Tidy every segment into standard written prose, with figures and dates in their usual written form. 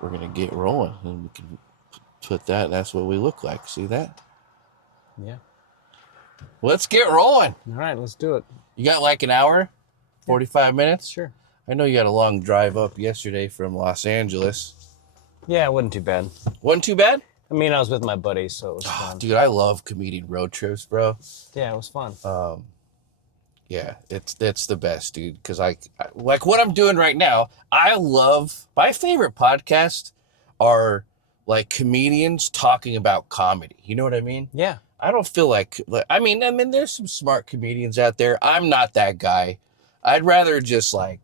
we're going to get rolling, and we can put that. That's what we look like. See that? Yeah. Let's get rolling. All right, let's do it. You got like an hour, 45 minutes? Sure. I know you had a long drive up yesterday from Los Angeles. Yeah, it wasn't too bad. Wasn't too bad? I mean, I was with my buddies, so it was fun. Dude, I love comedian road trips, bro. Yeah, it was fun. Yeah, it's the best, dude. Because I like what I'm doing right now. I love, my favorite podcasts are like comedians talking about comedy. You know what I mean? Yeah. I don't feel like I mean, there's some smart comedians out there. I'm not that guy. I'd rather just like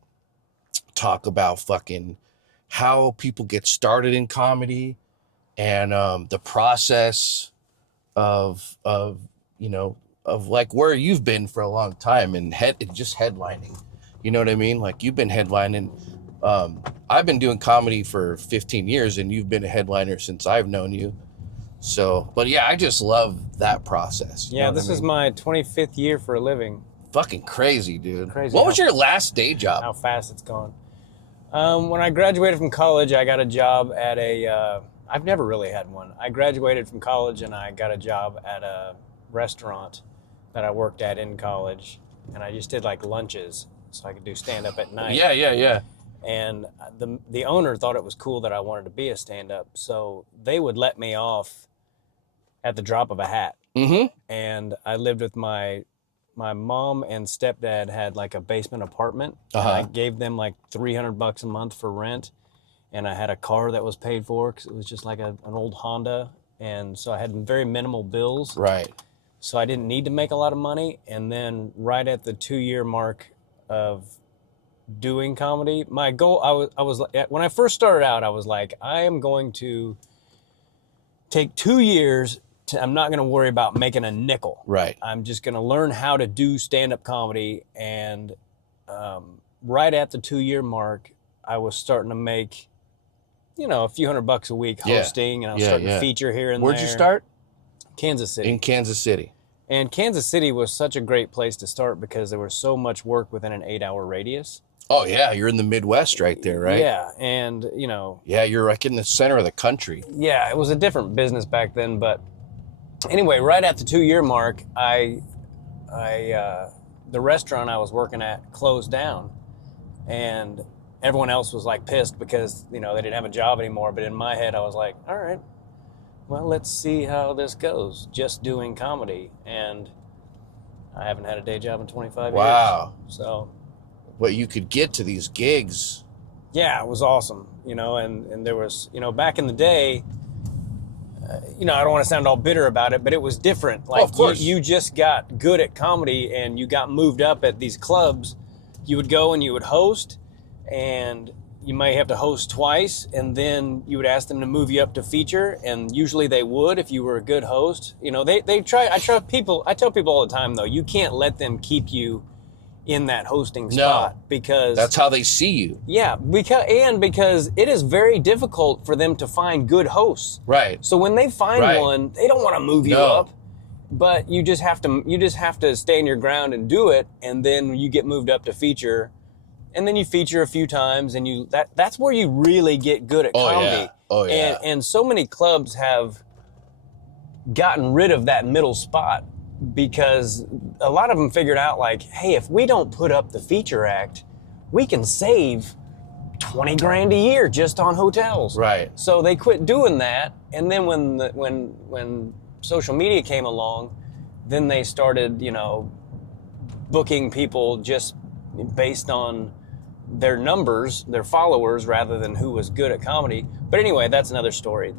talk about fucking how people get started in comedy and the process of you know, of like where you've been for a long time and just headlining. You know what I mean? Like you've been headlining. I've been doing comedy for 15 years and you've been a headliner since I've known you. So, but yeah, I just love that process. Yeah, this is my 25th year for a living. Fucking crazy, dude. Crazy. What was your last day job? How fast it's gone. When I graduated from college, I got a job at I've never really had one. I graduated from college and I got a job at a restaurant that I worked at in college. And I just did like lunches so I could do stand-up at night. Yeah. And the owner thought it was cool that I wanted to be a stand-up. So they would let me off at the drop of a hat. Mm-hmm. And I lived with my mom and stepdad had like a basement apartment. And I gave them like $300 a month for rent. And I had a car that was paid for because it was just like an old Honda. And so I had very minimal bills. Right. So I didn't need to make a lot of money. And then right at the 2-year mark of doing comedy, my goal, I was when I first started out, I was like, I am going to take 2 years. I'm not going to worry about making a nickel. Right. I'm just going to learn how to do stand-up comedy. And right at the 2-year mark, I was starting to make, a few $100 a week hosting, and I was starting to feature here and Where'd there. you start? Kansas City. In Kansas City. And Kansas City was such a great place to start because there was so much work within an 8-hour radius. Oh, yeah. You're in the Midwest right there, right? Yeah. And, Yeah, you're like in the center of the country. Yeah, it was a different business back then. But anyway, right at the 2-year mark, the restaurant I was working at closed down. And everyone else was like pissed because, they didn't have a job anymore. But in my head, I was like, all right, well, let's see how this goes. Just doing comedy. And I haven't had a day job in 25 years. Wow. So... But you could get to these gigs. Yeah, it was awesome, and there was, back in the day, I don't want to sound all bitter about it, but it was different. Like, of course. You just got good at comedy and you got moved up at these clubs. You would go and you would host, and you might have to host twice, and then you would ask them to move you up to feature, and usually they would if you were a good host. They try. I tell people all the time, though, you can't let them keep you in that hosting spot because that's how they see you. Yeah, because it is very difficult for them to find good hosts. Right. So when they find one, they don't want to move you up, but you just have to stand your ground and do it, and then you get moved up to feature, and then you feature a few times, and that's where you really get good at comedy. Oh yeah. And so many clubs have gotten rid of that middle spot, because a lot of them figured out, like, hey, if we don't put up the feature act, we can save $20,000 a year just on hotels. Right. So they quit doing that, and then when social media came along, then they started, booking people just based on their numbers, their followers, rather than who was good at comedy. But anyway, that's another story.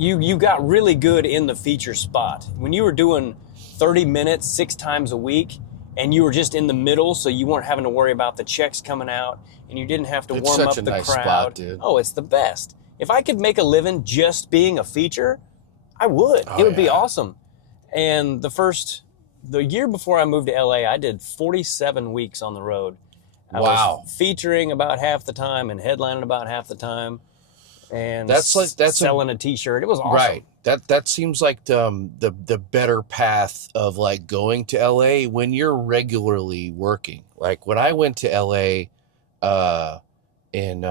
You got really good in the feature spot. When you were doing 30 minutes 6 times a week, and you were just in the middle, so you weren't having to worry about the checks coming out, and you didn't have to warm up the crowd. It's such a nice spot, dude. Oh, it's the best. If I could make a living just being a feature, I would. It would be awesome. And the year before I moved to LA, I did 47 weeks on the road. I was featuring about half the time and headlining about half the time. And that's selling a t-shirt. It was awesome. Right. That seems like the better path of like going to LA when you're regularly working. Like when I went to LA, in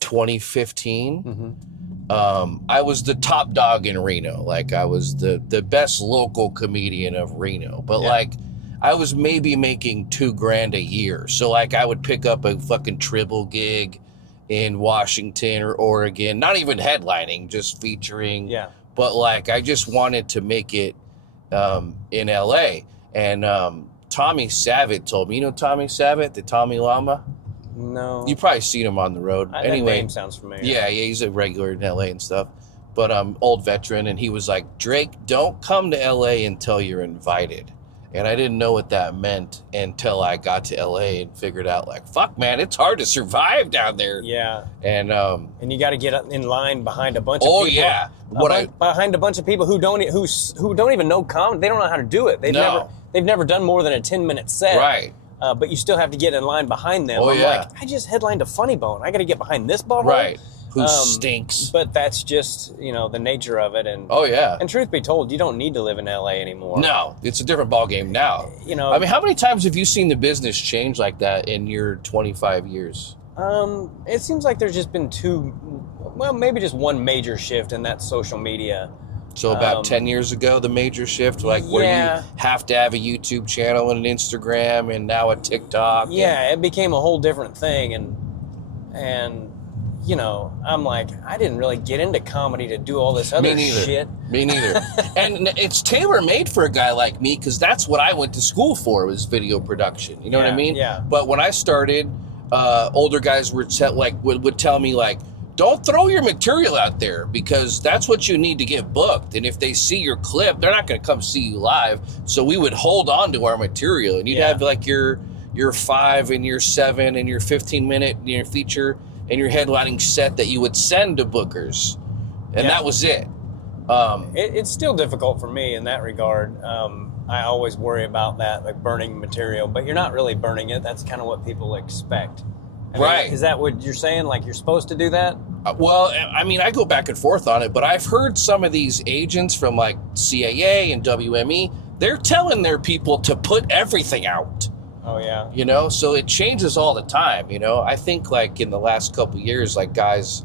2015. Mm-hmm. I was the top dog in Reno. Like, I was the best local comedian of Reno. But like, I was maybe making $2,000 a year. So like, I would pick up a fucking Tribble gig in Washington or Oregon, not even headlining, just featuring. Yeah. But like, I just wanted to make it in LA. And Tommy Savitt told me, you know Tommy Savitt, the Tommy Llama? No. You probably seen him on the road. Anyway, that name sounds familiar. Yeah, he's a regular in LA and stuff. But old veteran, and he was like, Drake, don't come to LA until you're invited. And I didn't know what that meant until I got to LA and figured out, like, fuck, man, it's hard to survive down there. Yeah. And you got to get in line behind a bunch of people. Oh yeah. Behind a bunch of people who don't even know comedy. They don't know how to do it. They've never done more than a 10-minute set. Right. But you still have to get in line behind them. Oh, I'm yeah. like, I just headlined a Funny Bone. I got to get behind this butthole. Right. Who stinks. But that's just, the nature of it. And oh yeah. And truth be told, you don't need to live in LA anymore. No, it's a different ballgame now. I mean, how many times have you seen the business change like that in your 25 years? It seems like there's just been maybe just one major shift, and that's social media. So about 10 years ago, the major shift, like where you have to have a YouTube channel and an Instagram and now a TikTok. Yeah, it became a whole different thing. And I'm like, I didn't really get into comedy to do all this other shit. Me neither. And it's tailor-made for a guy like me, because that's what I went to school for, was video production. You know what I mean? Yeah. But when I started, older guys would tell me, like, don't throw your material out there, because that's what you need to get booked. And if they see your clip, they're not going to come see you live. So we would hold on to our material, and you'd have like your 5 and your 7 and your 15-minute feature and your headlining set that you would send to bookers, and that was it. It's still difficult for me in that regard. I always worry about that, like burning material, but you're not really burning it. That's kind of what people expect. Right. Is that what you're saying? Like, you're supposed to do that? Well, I mean, I go back and forth on it, but I've heard some of these agents from like CAA and WME, they're telling their people to put everything out. Oh, yeah. So it changes all the time. I think like in the last couple of years, like guys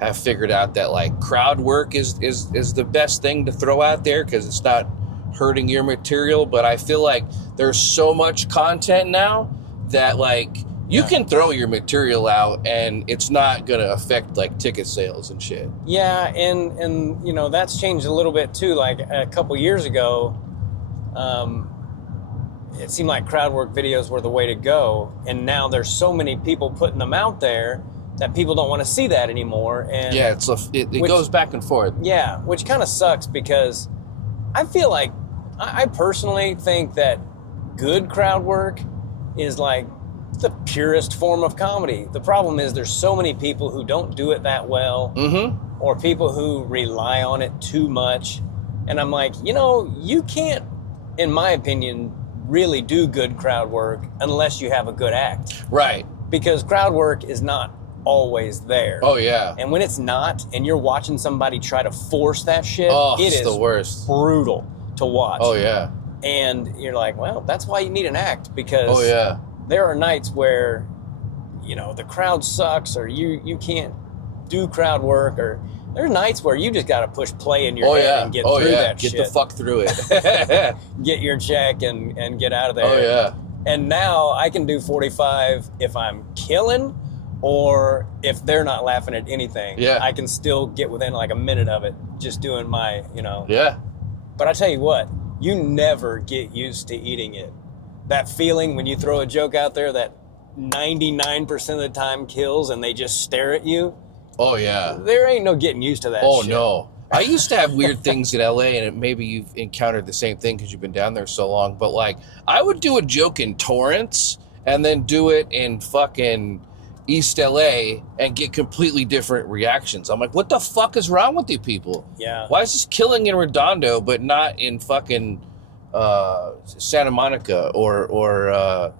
have figured out that like crowd work is the best thing to throw out there, because it's not hurting your material. But I feel like there's so much content now that like you can throw your material out and it's not going to affect like ticket sales and shit. Yeah. And that's changed a little bit too. Like a couple years ago, it seemed like crowd work videos were the way to go, and now there's so many people putting them out there that people don't want to see that anymore. And yeah, it goes back and forth. Yeah, which kind of sucks, because I feel like I personally think that good crowd work is like the purest form of comedy. The problem is there's so many people who don't do it that well, or people who rely on it too much. And I'm like, you can't, in my opinion, really do good crowd work unless you have a good act. Right. Because crowd work is not always there. Oh, yeah. And when it's not, and you're watching somebody try to force that shit, it's the worst. Brutal to watch. Oh, yeah. And you're like, well, that's why you need an act, because there are nights where, the crowd sucks, or you can't do crowd work, or there's nights where you just got to push play in your head and get through that shit. Get the fuck through it. Get your check and get out of there. Oh, yeah. And now I can do 45 if I'm killing, or if they're not laughing at anything. Yeah. I can still get within like a minute of it, just doing my, Yeah. But I tell you what, you never get used to eating it. That feeling when you throw a joke out there that 99% of the time kills and they just stare at you. Oh, yeah. There ain't no getting used to that shit. Oh, no. I used to have weird things in LA, and maybe you've encountered the same thing because you've been down there so long, but like I would do a joke in Torrance and then do it in fucking East LA and get completely different reactions. I'm like, what the fuck is wrong with you people? Yeah. Why is this killing in Redondo but not in fucking Santa Monica or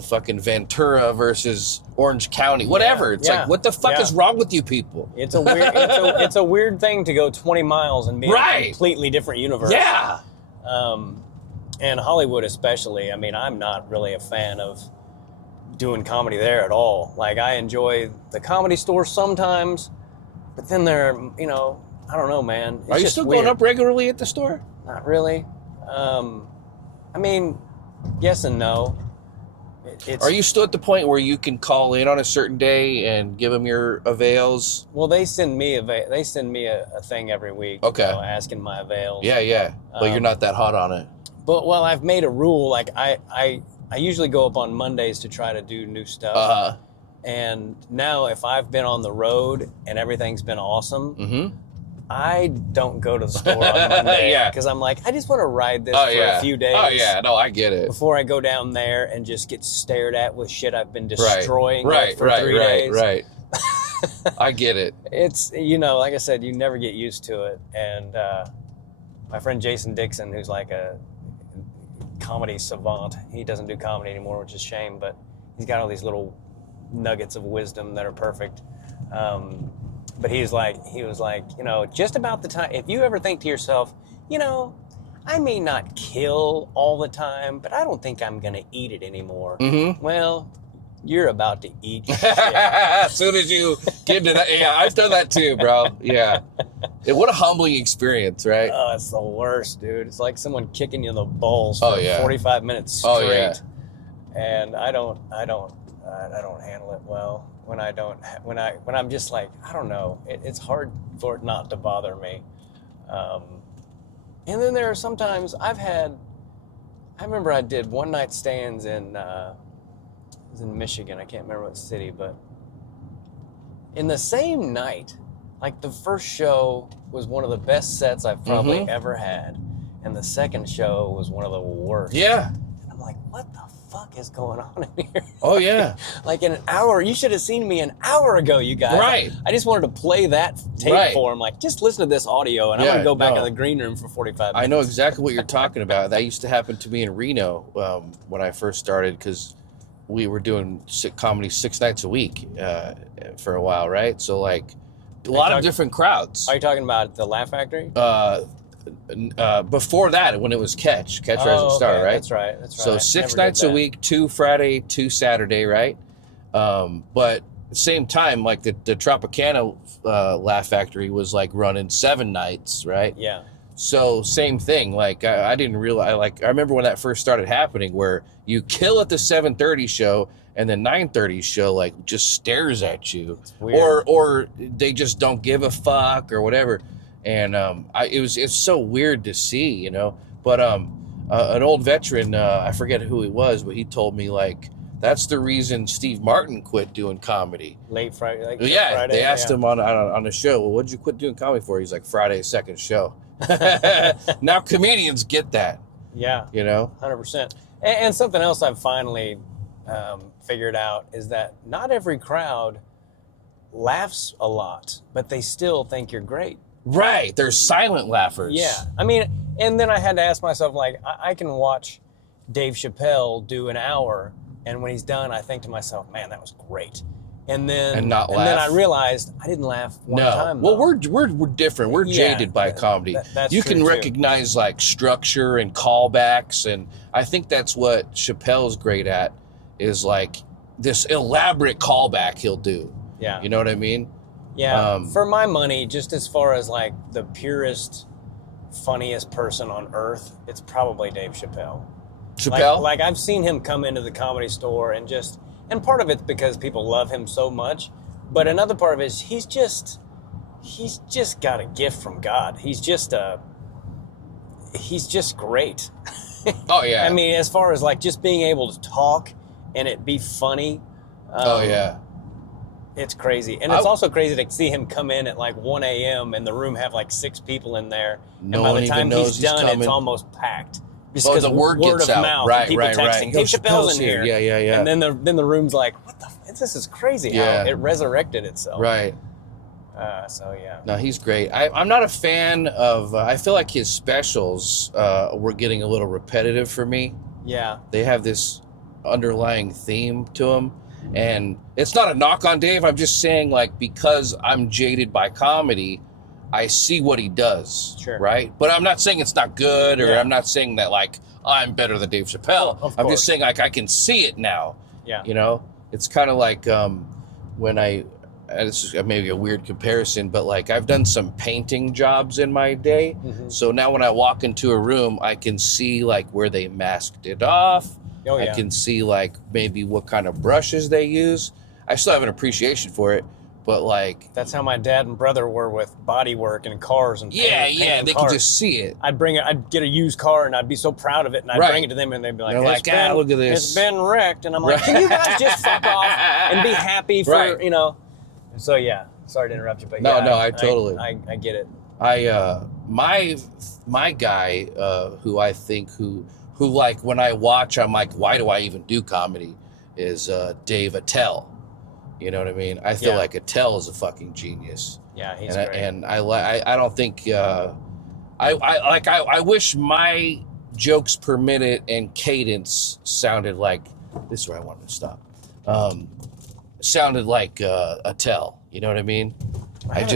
fucking Ventura versus Orange County, whatever. It's like, what the fuck is wrong with you people? It's a weird, it's a weird thing to go 20 miles and be in a completely different universe. Yeah. And Hollywood especially. I mean, I'm not really a fan of doing comedy there at all. Like, I enjoy the Comedy Store sometimes, but then they're, you know, I don't know, man. It's Are you just still weird. going up regularly at the store? Not really. I mean, yes and no. Are you still at the point where you can call in on a certain day and give them your avails? Well, they send me a thing every week. Okay. You know, asking my avails. Yeah. But you're not that hot on it. But, well, I've made a rule. Like, I usually go up on Mondays to try to do new stuff. Uh-huh. And now, if I've been on the road and everything's been awesome, Mm-hmm. I don't go to the store on Monday. Yeah. Because I'm like, I just want to ride this for a few days. Oh, yeah. No, I get it. Before I go down there and just get stared at with shit I've been destroying Right. for 3 days. Right. I get it. It's, you know, like I said, you never get used to it. And my friend Jason Dixon, who's like a comedy savant, he doesn't do comedy anymore, which is a shame, but he's got all these little nuggets of wisdom that are perfect. But he was like, you know, just about the time, if you ever think to yourself, you know, I may not kill all the time, but I don't think I'm going to eat it anymore. Mm-hmm. Well, you're about to eat shit. As soon as you get into that, yeah, I've done that too, bro. Yeah. What a humbling experience, right? Oh, it's the worst, dude. It's like someone kicking you in the balls for 45 minutes straight. Oh, yeah. And I don't handle it well. When I'm just like, I don't know, it's hard for it not to bother me. And then there are sometimes I remember I did one night stands it was in Michigan. I can't remember what city, but in the same night, like the first show was one of the best sets I've probably ever had. And the second show was one of the worst. Yeah. And I'm like, what the fuck is going on in here? Oh, yeah. Like in an hour, you should have seen me an hour ago, you guys. Right. I just wanted to play that tape for him. Like, just listen to this audio, and I'm going to go back in the green room for 45 minutes. I know exactly what you're talking about. That used to happen to me in Reno when I first started, because we were doing comedy 6 nights a week for a while, right? So, like, a lot of different crowds. Are you talking about the Laugh Factory? Before that, when it was Catch Rising Star, right? That's right. So 6 nights a week, 2 Friday, 2 Saturday, right? But at the same time, like the Tropicana Laugh Factory was like running 7 nights, right? Yeah. So same thing. Like I didn't realize. I remember when that first started happening, where you kill at the 7:30 show, and the 9:30 show like just stares at you, or they just don't give a fuck or whatever. And it's so weird to see, you know. But an old veteran, I forget who he was, but he told me like that's the reason Steve Martin quit doing comedy. Late Friday. Like yeah, Friday, they asked him on the show, well, what'd you quit doing comedy for? He's like, Friday's second show. Now comedians get that. Yeah. You know? 100%. And something else I've finally figured out is that not every crowd laughs a lot, but they still think you're great. Right. They're silent laughers. Yeah. I mean, and then I had to ask myself, like, I can watch Dave Chappelle do an hour, and when he's done, I think to myself, man, that was great. And then I realized I didn't laugh one time. Well, we're different. We're jaded by comedy. That's you can true, recognize like structure and callbacks, and I think that's what Chappelle's great at, is like this elaborate callback he'll do. Yeah. You know what I mean? Yeah. For my money, just as far as like the purest, funniest person on earth, it's probably Dave Chappelle. Chappelle? Like I've seen him come into the Comedy Store and part of it's because people love him so much, but another part of it is he's just got a gift from God. He's just great. Oh yeah. I mean, as far as like just being able to talk and it be funny. Oh yeah. It's crazy. And it's also crazy to see him come in at like 1 a.m. and the room have like 6 people in there. No and by one the time even knows he's done, coming. it's almost packed. Just Oh, because the word word gets of out. mouth, Right, and people right, texting, right. Dave Chappelle's in here. Yeah. And then the room's like, what the this is crazy how it resurrected itself. Right. So yeah. No, he's great. I'm not a fan of, I feel like his specials were getting a little repetitive for me. Yeah. They have this underlying theme to them. And it's not a knock on Dave. I'm just saying, like, because I'm jaded by comedy, I see what he does. Sure. Right? But I'm not saying it's not good, or I'm not saying that, like, I'm better than Dave Chappelle. Of I'm course. just saying, like, I can see it now. Yeah. You know, it's kind of like when this is maybe a weird comparison, but like I've done some painting jobs in my day. Mm-hmm. So now when I walk into a room, I can see like where they masked it off. Oh, yeah. I can see like maybe what kind of brushes they use. I still have an appreciation for it, but like that's how my dad and brother were with body work and cars and painting they cars. can just see it. I'd get a used car and I'd be so proud of it, and I'd bring it to them and they'd be like, look at this. It's been wrecked. And I'm like, can you guys just fuck off and be happy for, you know? So yeah, sorry to interrupt you, but I totally. I get it. My guy, who I think who like when I watch, I'm like, why do I even do comedy? Is Dave Attell. You know what I mean? I feel like Attell is a fucking genius. Yeah, he's great. And I don't think I wish my jokes per minute and cadence sounded like this is where I wanted to stop. Sounded like Attell. You know what I mean? Man.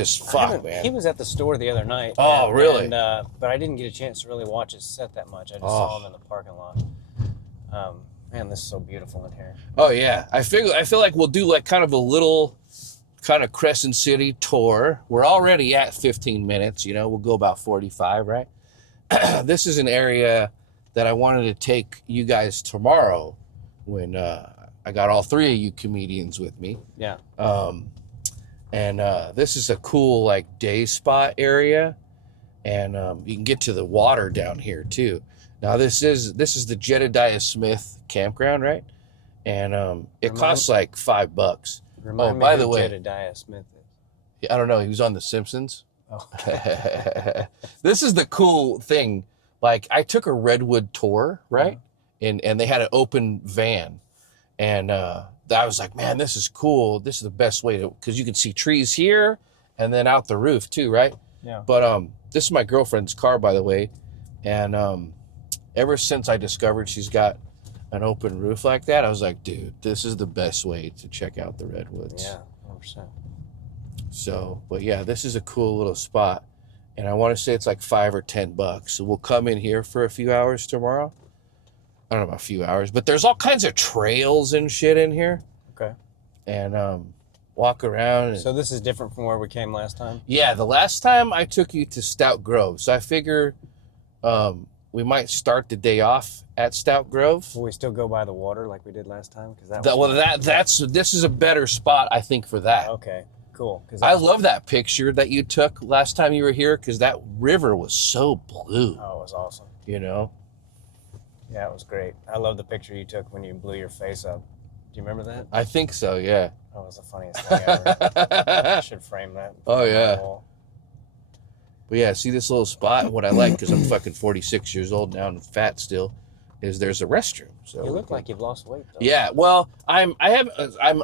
He was at the store the other night. Oh, really? But I didn't get a chance to really watch his set that much. I just saw him in the parking lot. Man, this is so beautiful in here. Oh yeah, I feel like we'll do like kind of a little kind of Crescent City tour. We're already at 15 minutes. You know, we'll go about 45, right? This is an area that I wanted to take you guys tomorrow when I got all three of you comedians with me. Yeah. And this is a cool like day spot area, and you can get to the water down here too. Now this is the Jedediah Smith campground, right? And it costs like $5. Oh, by the way, Jedediah Smith is. I don't know. He was on The Simpsons. Oh. This is the cool thing. Like I took a Redwood tour, right? Mm-hmm. And they had an open van, and I was like, man, this is cool. This is the best way to, because you can see trees here and then out the roof too, right? Yeah. But this is my girlfriend's car, by the way, and ever since I discovered she's got an open roof like that, I was like, dude, this is the best way to check out the Redwoods. Yeah, 100%. So, but yeah, this is a cool little spot, and I want to say it's like $5 or $10. So we'll come in here for a few hours tomorrow. I don't know about a few hours, but there's all kinds of trails and shit in here. Okay. And walk around. So this is different from where we came last time? Yeah, the last time I took you to Stout Grove. So I figure we might start the day off at Stout Grove. Will we still go by the water like we did last time? This is a better spot, I think, for that. Okay, cool. I love that picture that you took last time you were here, because that river was so blue. Oh, it was awesome. You know? Yeah, it was great. I love the picture you took when you blew your face up. Do you remember that? I think so, yeah. That was the funniest thing ever. I should frame that. Oh, yeah. But yeah, see this little spot? What I like, because I'm fucking 46 years old now and fat still, is there's a restroom. So you look like you've lost weight, though. Yeah, well, I'm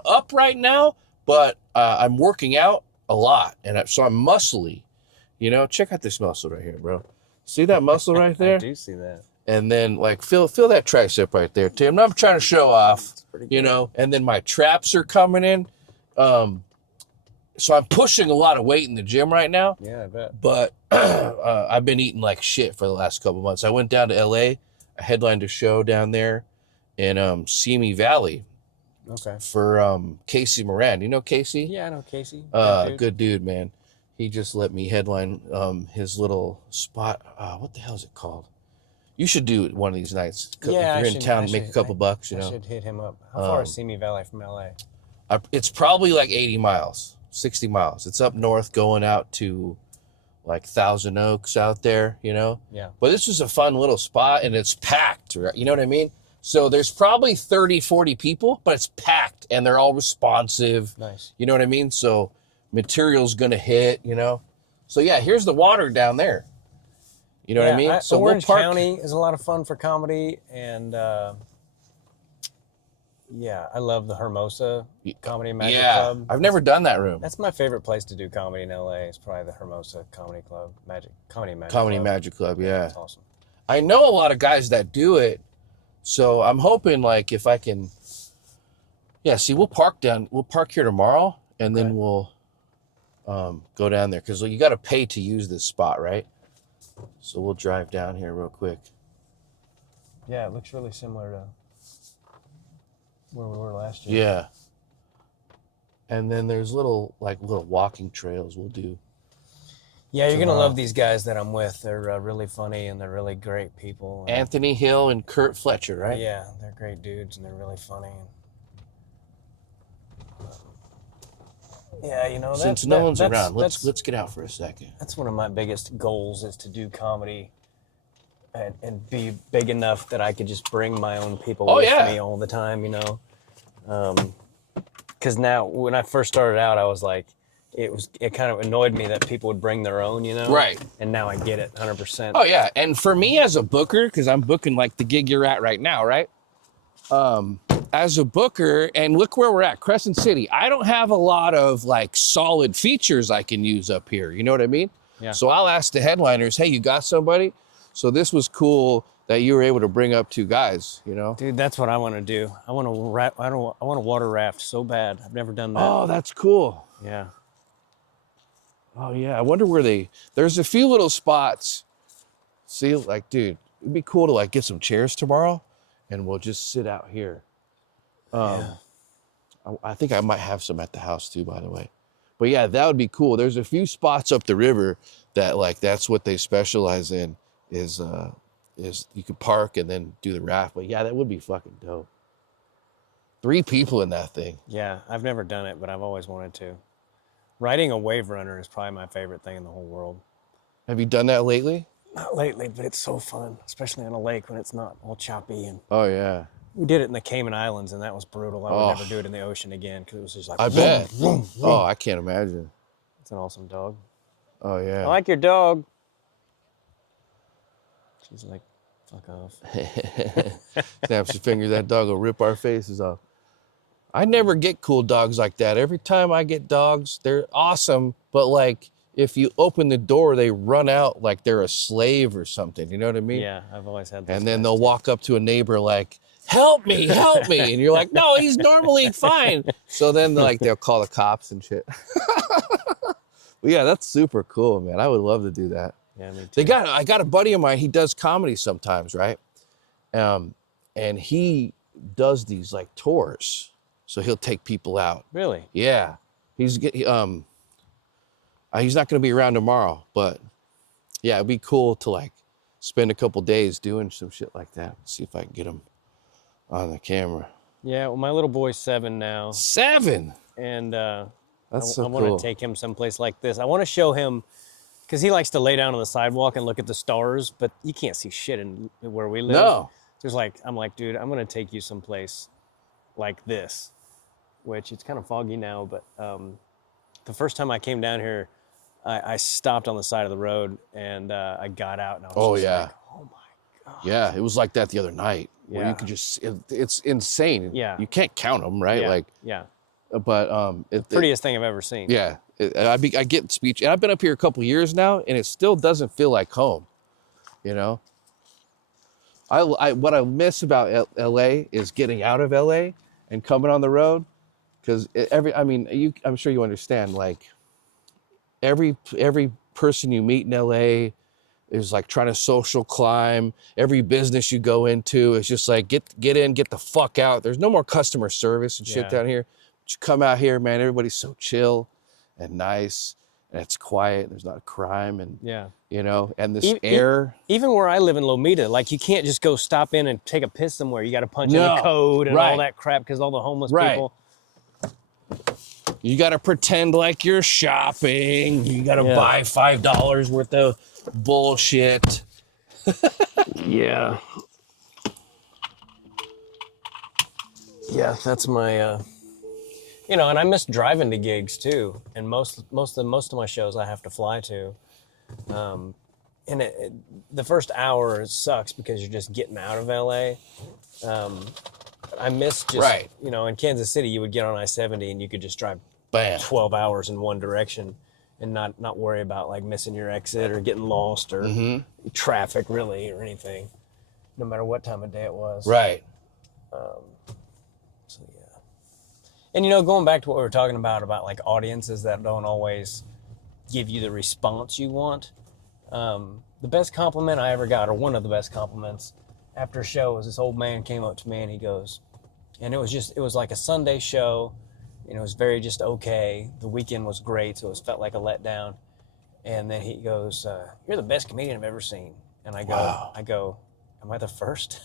up right now, but I'm working out a lot, and so I'm muscly. You know, check out this muscle right here, bro. See that muscle right there? I do see that. And then like feel that tricep right there, Tim. I'm trying to show off, you know. And then my traps are coming in. So I'm pushing a lot of weight in the gym right now. Yeah, I bet. But I've been eating like shit for the last couple months. I went down to LA. I headlined a show down there in Simi Valley. Okay. For Casey Moran. You know Casey? Yeah, I know Casey. Good dude, man. He just let me headline his little spot. What the hell is it called? You should do it one of these nights. Yeah, if you're in town, make a couple bucks, you know. I should hit him up. How far is Simi Valley from LA? It's probably like 80 miles, 60 miles. It's up north going out to like Thousand Oaks out there, you know. Yeah. But this is a fun little spot, and it's packed, right? You know what I mean? So there's probably 30, 40 people, but it's packed, and they're all responsive. Nice. You know what I mean? So material's going to hit, you know. So yeah, here's the water down there. You know what I mean? So Orange County is a lot of fun for comedy, and I love the Hermosa Comedy and Magic Club. I've never done that room. That's my favorite place to do comedy in LA. It's probably the Hermosa Comedy Club, Comedy Magic Club, yeah. That's awesome. I know a lot of guys that do it, so I'm hoping like if I can. Yeah, see, we'll park here tomorrow, and then we'll go down there, because you got to pay to use this spot, right? So we'll drive down here real quick. Yeah, it looks really similar to where we were last year. Yeah. And then there's little walking trails we'll do. Yeah, you're gonna love these guys that I'm with. They're really funny and they're really great people. Anthony Hill and Kurt Fletcher, right? Yeah, they're great dudes and they're really funny. Yeah, you know. Since no one's around, let's get out for a second. That's one of my biggest goals is to do comedy, and be big enough that I could just bring my own people with me all the time. You know, because now when I first started out, I was like. It kind of annoyed me that people would bring their own, you know? Right. And now I get it 100%. Oh, yeah. And for me as a booker, because I'm booking like the gig you're at right now, right? As a booker, and look where we're at, Crescent City. I don't have a lot of like solid features I can use up here. You know what I mean? Yeah. So I'll ask the headliners, hey, you got somebody? So this was cool that you were able to bring up 2 guys, you know? Dude, that's what I want to do. I want to water raft so bad. I've never done that. Oh, that's cool. Yeah. Oh, yeah. I wonder where there's a few little spots. See, like, dude, it'd be cool to, like, get some chairs tomorrow, and we'll just sit out here. I think I might have some at the house, too, by the way. But, yeah, that would be cool. There's a few spots up the river that, like, that's what they specialize in is you can park and then do the raft. But, yeah, that would be fucking dope. 3 people in that thing. Yeah, I've never done it, but I've always wanted to. Riding a wave runner is probably my favorite thing in the whole world. Have you done that lately? Not lately, but it's so fun, especially on a lake when it's not all choppy. And Oh, yeah. we did it in the Cayman Islands, and that was brutal. I would never do it in the ocean again because it was just like... I bet. Oh, I can't imagine. It's an awesome dog. Oh, yeah. I like your dog. She's like, fuck off. Snaps your fingers, that dog will rip our faces off. I never get cool dogs like that. Every time I get dogs, they're awesome, but like if you open the door, they run out like they're a slave or something. You know what I mean? Yeah, I've always had that. And then they'll walk up to a neighbor like, help me. And you're like, no, he's normally fine. So then like they'll call the cops and shit. But yeah, that's super cool, man. I would love to do that. Yeah, me too. I got a buddy of mine, he does comedy sometimes, right? And he does these like tours. So he'll take people out. Really? Yeah. He's not going to be around tomorrow, but yeah, it'd be cool to like spend a couple days doing some shit like that. See if I can get him on the camera. Yeah, well, my little boy's 7 now. 7? And That's so I want cool. to take him someplace like this. I want to show him, because he likes to lay down on the sidewalk and look at the stars, but you can't see shit in where we live. No. I'm like, dude, I'm going to take you someplace like this, which it's kind of foggy now, but the first time I came down here, I stopped on the side of the road and I got out and I was like, oh my God. Yeah, it was like that the other night where you could just, it's insane. Yeah. You can't count them, right? Yeah. Like, yeah. But Prettiest thing I've ever seen. Yeah, I get speech, and I've been up here a couple years now, and it still doesn't feel like home. You know, what I miss about LA is getting out of LA and coming on the road, because I'm sure you understand. Like every person you meet in LA is like trying to social climb. Every business you go into is just like get in, get the fuck out. There's no more customer service and shit down here. You come out here, man, everybody's so chill and nice, and it's quiet. There's not crime, and you know, and this air. Even where I live in Lomita, like you can't just go stop in and take a piss somewhere. You got to punch in the code and all that crap because all the homeless people. You got to pretend like you're shopping. You got to buy $5 worth of bullshit. Yeah, that's my. You know, and I miss driving to gigs too. And most of my shows I have to fly to. And the first hour sucks because you're just getting out of LA. I miss just, you know, in Kansas City, you would get on I-70 and you could just drive 12 hours in one direction and not worry about like missing your exit or getting lost or traffic really or anything, no matter what time of day it was. Right. So yeah. And you know, going back to what we were talking about like audiences that don't always give you the response you want. The best compliment I ever got, or one of the best compliments after a show, was this old man came up to me and he goes, And it was like a Sunday show. You know, it was very just okay. The weekend was great, so it felt like a letdown. And then he goes, "You're the best comedian I've ever seen." And I go, "Am I the first?"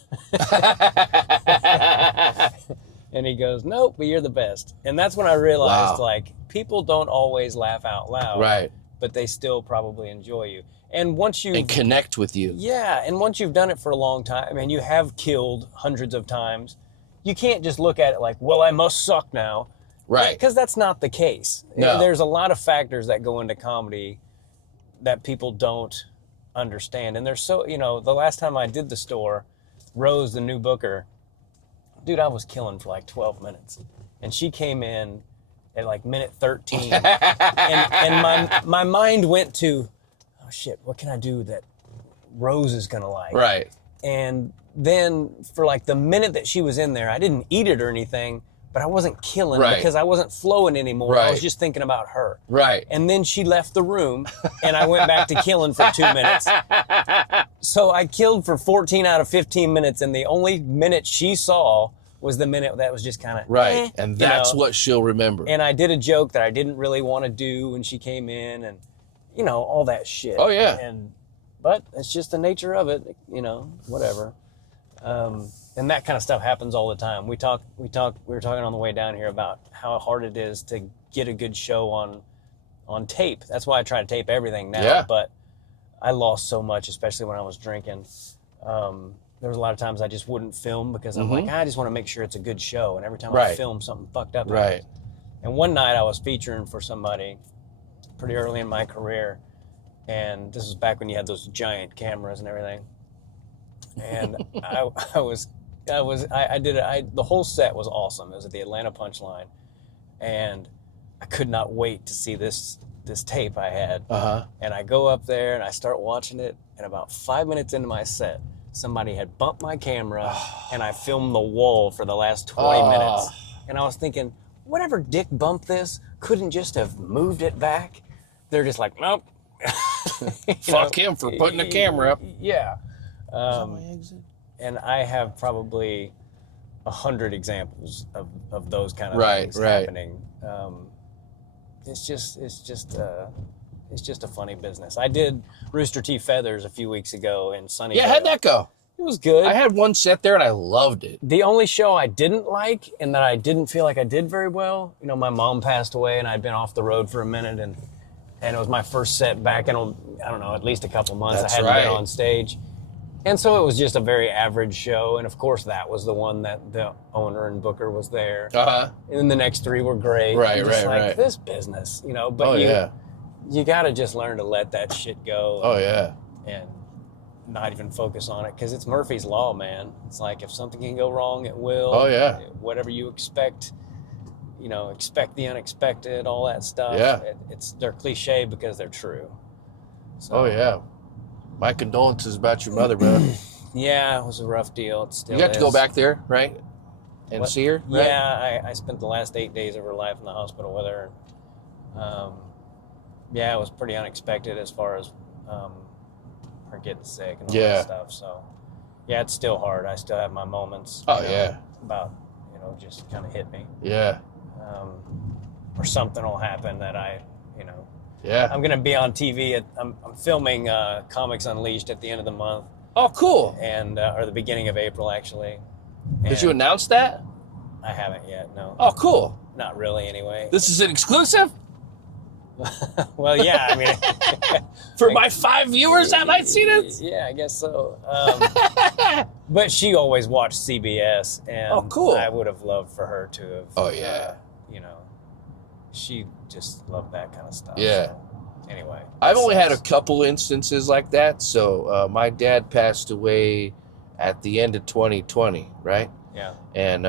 And he goes, "Nope, but you're the best." And that's when I realized, like, people don't always laugh out loud, right? But they still probably enjoy you. And once you connect with you, yeah. And once you've done it for a long time, and you have killed hundreds of times, you can't just look at it like, "Well, I must suck now," right? Because that's not the case. No. There's a lot of factors that go into comedy that people don't understand. And there's so, you know, the last time I did the store, Rose, the new booker, dude, I was killing for like 12 minutes. And she came in at like minute 13. and my mind went to, oh shit, what can I do that Rose is gonna like? Right. And then for like the minute that she was in there, I didn't eat it or anything, but I wasn't killing because I wasn't flowing anymore. I was just thinking about her. Right. And then she left the room, and I went back to killing for 2 minutes. So I killed for 14 out of 15 minutes, and the only minute she saw was the minute that was just kind of and that's what she'll remember. And I did a joke that I didn't really want to do when she came in, and you know, all that shit. Oh yeah. But it's just the nature of it, you know, whatever. And that kind of stuff happens all the time. We were talking on the way down here about how hard it is to get a good show on tape. That's why I try to tape everything now. Yeah. But I lost so much, especially when I was drinking. There was a lot of times I just wouldn't film because I'm like, I just want to make sure it's a good show. And every time I film, something fucked up. Right. And one night I was featuring for somebody pretty early in my career. And this was back when you had those giant cameras and everything. And the whole set was awesome. It was at the Atlanta Punchline, and I could not wait to see this tape I had. And I go up there and I start watching it, and about 5 minutes into my set, somebody had bumped my camera, and I filmed the wall for the last 20 minutes. And I was thinking, whatever dick bumped this couldn't just have moved it back. They're just like, nope. Fuck him for putting the camera up. Yeah. And I have probably 100 examples of those kind of things happening. It's just a funny business. I did Rooster T. Feathers a few weeks ago in Sunnyvale. Yeah, how'd that go? It was good. I had one set there and I loved it. The only show I didn't like and that I didn't feel like I did very well, you know, my mom passed away and I'd been off the road for a minute, and it was my first set back in, I don't know, at least a couple months. That's I hadn't been on stage. And so it was just a very average show. And of course, that was the one that the owner and booker was there. And then the next three were great. Right. This business, you know, but you got to just learn to let that shit go. And not even focus on it, because it's Murphy's Law, man. It's like if something can go wrong, it will. Whatever you expect, you know, expect the unexpected, all that stuff. They're cliche because they're true. So, my condolences about your mother, brother. Yeah, it was a rough deal. It still You got to go back there, right? And see her? Right? Yeah, I spent the last 8 days of her life in the hospital with her. It was pretty unexpected as far as her getting sick and all that stuff. So, yeah, it's still hard. I still have my moments. About, you know, just kind of hit me. Or something will happen that I'm going to be on TV. I'm filming Comics Unleashed at the end of the month. Oh, cool. And or the beginning of April, actually. Did you announce that? I haven't yet, no. Oh, cool. Not really, anyway. This is an exclusive? Well, yeah, I mean... For my 5 viewers that might see this? Yeah, I guess so. But she always watched CBS, and cool. I would have loved for her to have... you know, she just loved that kind of stuff. So, anyway. I've only had a couple instances like that. So my dad passed away at the end of 2020, right? Yeah. And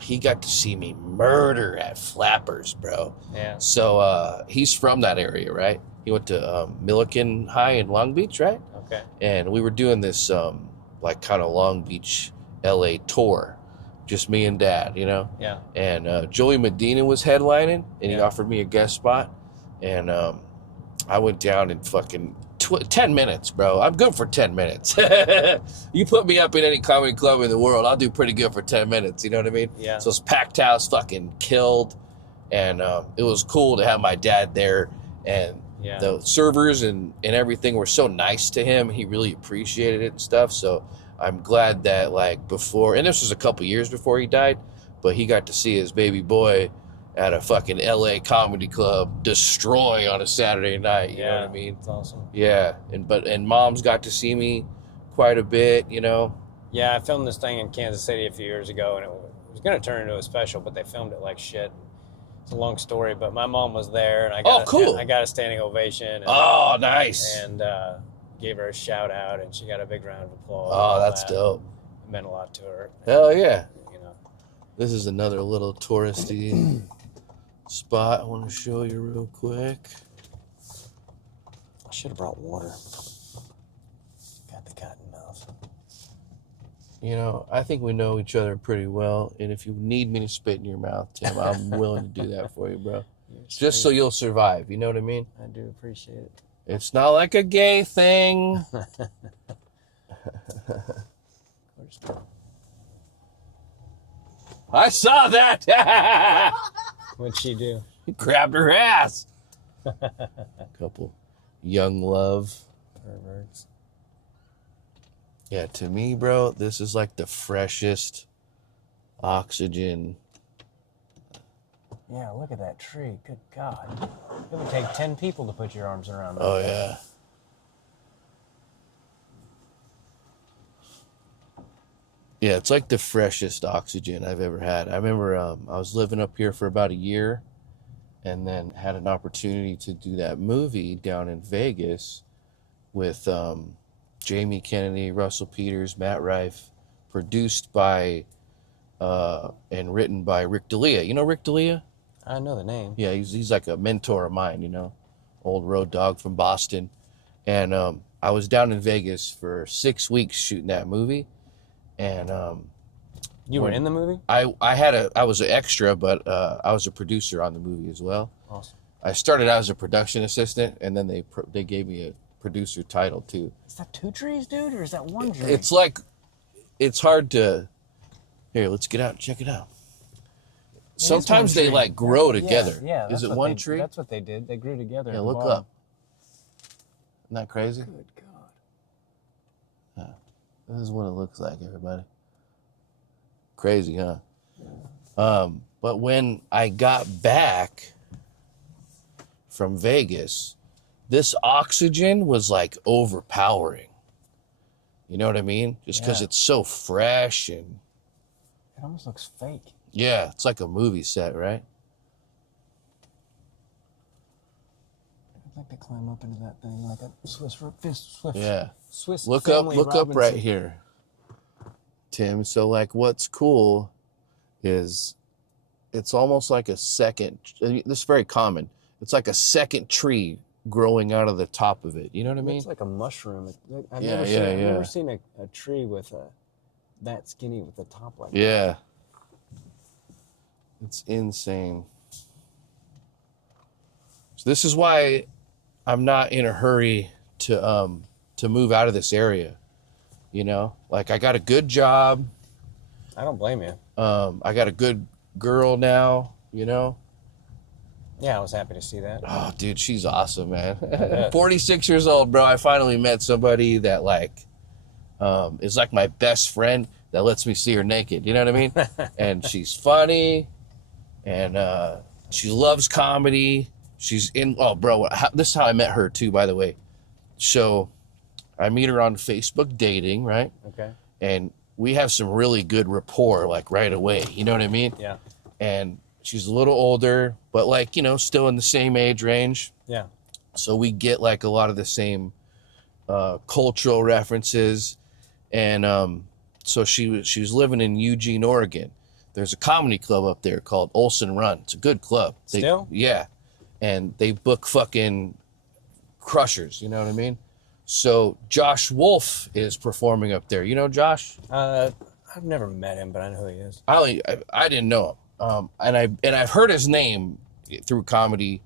he got to see me murder at Flappers, bro. Yeah. So he's from that area, right? He went to Milliken High in Long Beach, right? Okay. And we were doing this like kind of Long Beach, LA tour. Just me and Dad, you know? Yeah. And Joey Medina was headlining, and he offered me a guest spot. And I went down and fucking 10 minutes, bro. I'm good for 10 minutes. You put me up in any comedy club in the world, I'll do pretty good for 10 minutes. You know what I mean? Yeah. So it's packed house, fucking killed. And it was cool to have my dad there. And the servers and everything were so nice to him. He really appreciated it and stuff. So I'm glad that, like, before, and this was a couple years before he died, but he got to see his baby boy at a fucking LA comedy club destroy on a Saturday night. You know what I mean? That's awesome. Yeah. And Mom's got to see me quite a bit, you know? Yeah, I filmed this thing in Kansas City a few years ago, and it was going to turn into a special, but they filmed it like shit. It's a long story, but my mom was there, and I got a standing ovation. And, oh, nice. And gave her a shout out, and she got a big round of applause. Oh, that's dope. It meant a lot to her. Hell yeah. You know. This is another little touristy spot I want to show you real quick. I should have brought water. Got the cotton mouth. You know, I think we know each other pretty well, and if you need me to spit in your mouth, Tim, I'm willing to do that for you, bro. Just so you'll survive, you know what I mean? I do appreciate it. It's not like a gay thing. I saw that. What'd she do? He grabbed her ass. Couple young love. Perverts. Yeah, to me, bro, this is like the freshest oxygen. Yeah, look at that tree. Good God. It would take 10 people to put your arms around it. Oh, yeah. Yeah, it's like the freshest oxygen I've ever had. I remember I was living up here for about a year and then had an opportunity to do that movie down in Vegas with Jamie Kennedy, Russell Peters, Matt Rife, produced by and written by Rick D'Elia. You know Rick D'Elia? I know the name. Yeah, he's like a mentor of mine, you know, old road dog from Boston. And I was down in Vegas for 6 weeks shooting that movie. And you were in the movie? I was an extra, but I was a producer on the movie as well. Awesome. I started out as a production assistant, and then they gave me a producer title too. Is that 2 trees, dude, or is that 1 tree? It's like, it's hard to. Here, let's get out and check it out. Sometimes they like grow together. Yeah. Is it 1 tree? That's what they did. They grew together. Yeah, look up. Isn't that crazy? Good God. This is what it looks like, everybody. Crazy, huh? Yeah. But when I got back from Vegas, this oxygen was like overpowering. You know what I mean? Just because it's so fresh and... It almost looks fake. Yeah, it's like a movie set, right? I'd like to climb up into that thing like a Swiss. Yeah. Swiss. Look up right here, Tim. So like, what's cool is it's almost like a second. This is very common. It's like a second tree growing out of the top of it. You know what I mean? It's like a mushroom. I've Yeah, never seen a tree with that skinny with the top like that. Yeah. It's insane. So this is why I'm not in a hurry to move out of this area. You know, like I got a good job. I don't blame you. I got a good girl now, you know. Yeah, I was happy to see that. Oh, dude, she's awesome, man. 46 years old, bro. I finally met somebody that like is like my best friend that lets me see her naked. You know what I mean? And she's funny, and she loves comedy. She's in. Oh, bro, this is how I met her too, by the way. So I meet her on Facebook dating, right? Okay. And we have some really good rapport, like right away. You know what I mean? Yeah. And she's a little older, but like, you know, still in the same age range. Yeah. So we get like a lot of the same cultural references. And so she was living in Eugene, Oregon. There's a comedy club up there called Olson Run. It's a good club. Still? Yeah. And they book fucking crushers, you know what I mean? So Josh Wolf is performing up there. You know Josh? I've never met him, but I know who he is. I didn't know him. And I've heard his name through comedy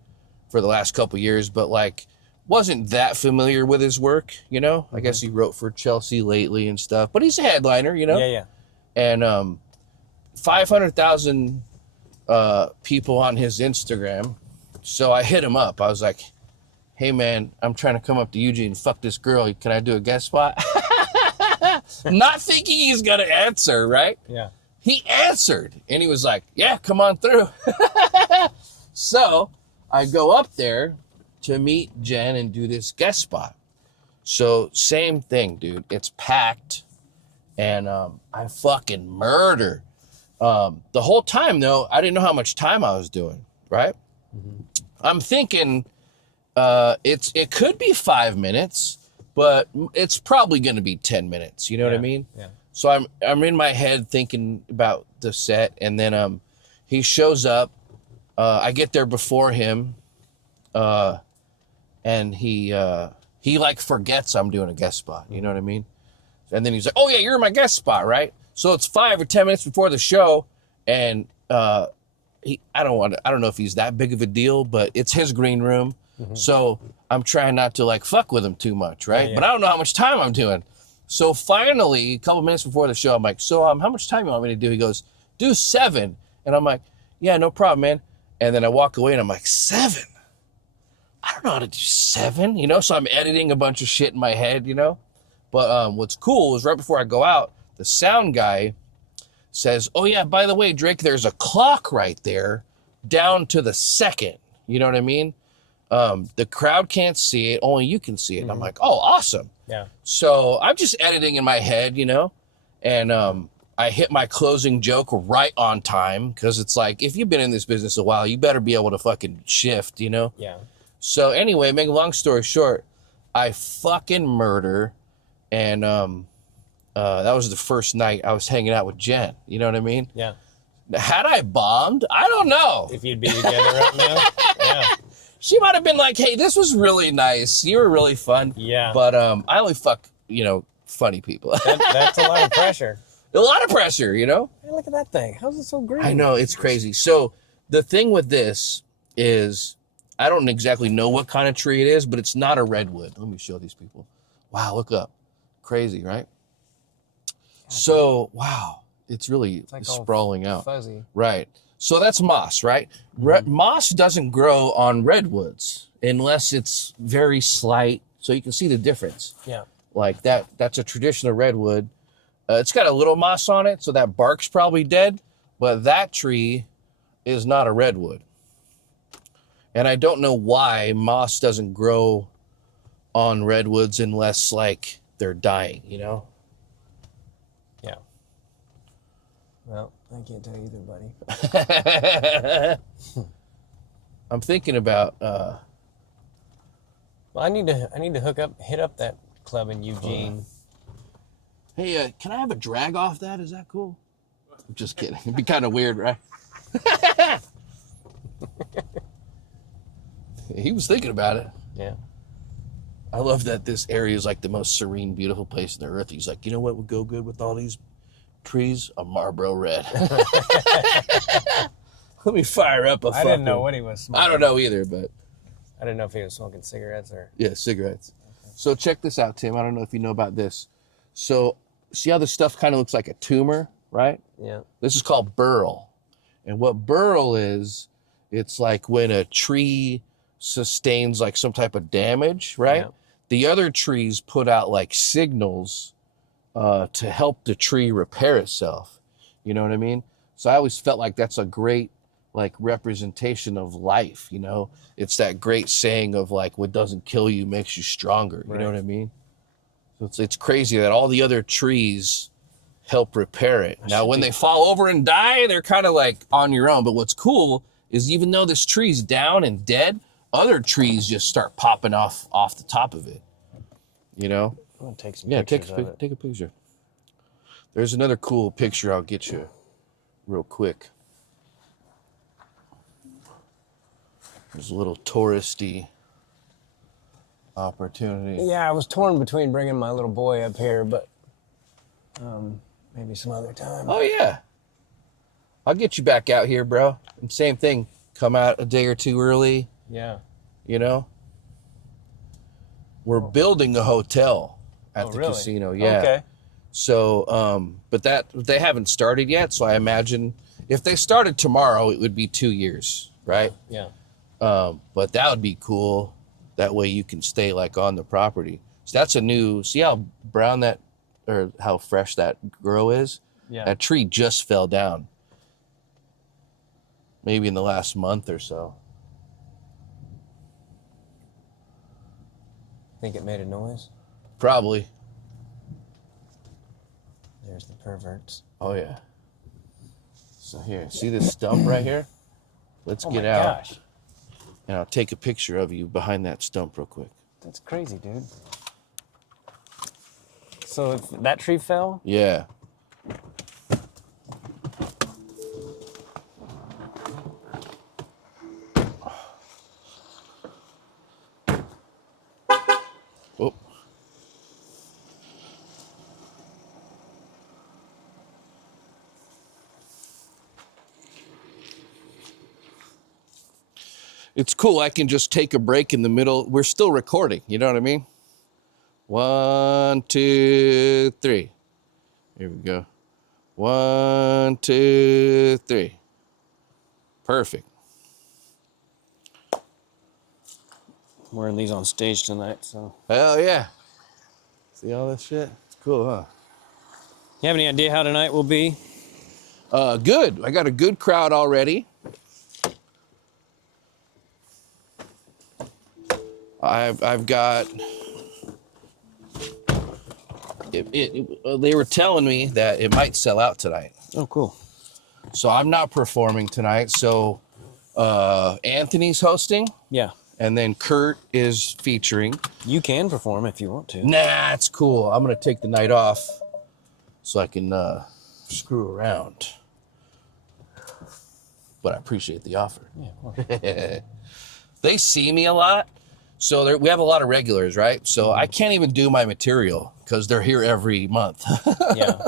for the last couple of years, but like wasn't that familiar with his work, you know. I guess he wrote for Chelsea lately and stuff, but he's a headliner, you know. Yeah. And 500,000 people on his Instagram. So I hit him up. I was like, hey man, I'm trying to come up to Eugene, fuck this girl. Can I do a guest spot? Not thinking he's going to answer, right? Yeah. He answered and he was like, yeah, come on through. So I go up there to meet Jen and do this guest spot. So same thing, dude. It's packed and I fucking murder. The whole time though, I didn't know how much time I was doing, right? I'm thinking it could be 5 minutes, but it's probably going to be 10 minutes. You know what I mean? Yeah. So I'm in my head thinking about the set, and then he shows up. I get there before him, and he like forgets I'm doing a guest spot. You know what I mean? And then he's like, "Oh yeah, you're in my guest spot, right?" So it's 5 or 10 minutes before the show, and I don't know if he's that big of a deal, but it's his green room. So I'm trying not to like fuck with him too much, right? Yeah. But I don't know how much time I'm doing. So finally, a couple minutes before the show, I'm like, so how much time you want me to do? He goes, do 7. And I'm like, yeah, no problem, man. And then I walk away and I'm like, 7? I don't know how to do 7, you know? So I'm editing a bunch of shit in my head, you know? But what's cool is right before I go out, the sound guy says, oh yeah, by the way, Drake, there's a clock right there down to the second. You know what I mean? The crowd can't see it, only you can see it. And I'm like, oh, awesome. Yeah. So I'm just editing in my head, you know, and I hit my closing joke right on time because it's like, if you've been in this business a while, you better be able to fucking shift, you know? Yeah. So anyway, make a long story short, I fucking murder, and that was the first night I was hanging out with Jen. You know what I mean? Yeah. Had I bombed? I don't know. If you'd be together right now. Yeah. She might have been like, hey, this was really nice. You were really fun. Yeah. But I only fuck, you know, funny people. That's a lot of pressure. A lot of pressure, you know? Hey, look at that thing. How's it so green? I know, it's crazy. So the thing with this is, I don't exactly know what kind of tree it is, but it's not a redwood. Let me show these people. Wow, look up. Crazy, right? So, wow, it's really like all sprawling out. fuzzy. Right. So that's moss, right? Moss doesn't grow on redwoods unless it's very slight. So you can see the difference. Yeah. Like that's a traditional redwood. It's got a little moss on it, so that bark's probably dead. But that tree is not a redwood. And I don't know why moss doesn't grow on redwoods unless like they're dying, you know? Yeah. Well, I can't tell you either, buddy. I'm thinking about Well, I need to hit up that club in Eugene. hey, can I have a drag off that? Is that cool? I'm just kidding. It'd be kind of weird, right? He was thinking about it. Yeah. I love that this area is like the most serene, beautiful place on the earth. He's like, you know what would go good with all these trees? A Marlboro Red. Let me fire up a I didn't know what he was smoking. I don't know either, but I didn't know if he was smoking cigarettes or... yeah, cigarettes. Okay. So check this out, Tim. I don't know if you know about this. So see how this stuff kind of looks like a tumor, right? Yeah. This is called burl. And what burl is, it's like when a tree sustains like some type of damage, right? Yeah. The other trees put out like signals to help the tree repair itself. You know what I mean? So I always felt like that's a great like representation of life, you know? It's that great saying of like, what doesn't kill you makes you stronger. You know what I mean? So it's crazy that all the other trees help repair it. Now, when they fall over and die, they're kind of like on your own. But what's cool is even though this tree's down and dead, other trees just start popping off the top of it. You know? I'm gonna take some pictures of it. Take a picture. There's another cool picture I'll get you real quick. There's a little touristy opportunity. Yeah, I was torn between bringing my little boy up here, but maybe some other time. Oh, yeah. I'll get you back out here, bro. And same thing. Come out a day or two early. Yeah. You know? We're building a hotel at the really? casino. Yeah. Okay. So, but they haven't started yet. So I imagine if they started tomorrow, it would be 2 years, right? Yeah. But that would be cool. That way you can stay like on the property. So that's a new, see how brown that, or how fresh that grow is? Yeah. That tree just fell down. Maybe in the last month or so. Think it made a noise? Probably. There's the perverts. Oh yeah. So here, see this stump right here? Let's get my out. Gosh. And I'll take a picture of you behind that stump real quick. That's crazy, dude. So if that tree fell? Yeah. Oh. It's cool. I can just take a break in the middle. We're still recording. You know what I mean? 1, 2, 3. Here we go. 1, 2, 3. Perfect. I'm wearing these on stage tonight, so. Hell yeah. See all this shit? It's cool, huh? You have any idea how tonight will be? Good. I got a good crowd already. I've got. They were telling me that it might sell out tonight. Oh, cool. So I'm not performing tonight. So Anthony's hosting. Yeah. And then Kurt is featuring. You can perform if you want to. Nah, it's cool. I'm going to take the night off so I can screw around. But I appreciate the offer. Yeah, of course. They see me a lot. So we have a lot of regulars, right? So I can't even do my material because they're here every month. Yeah.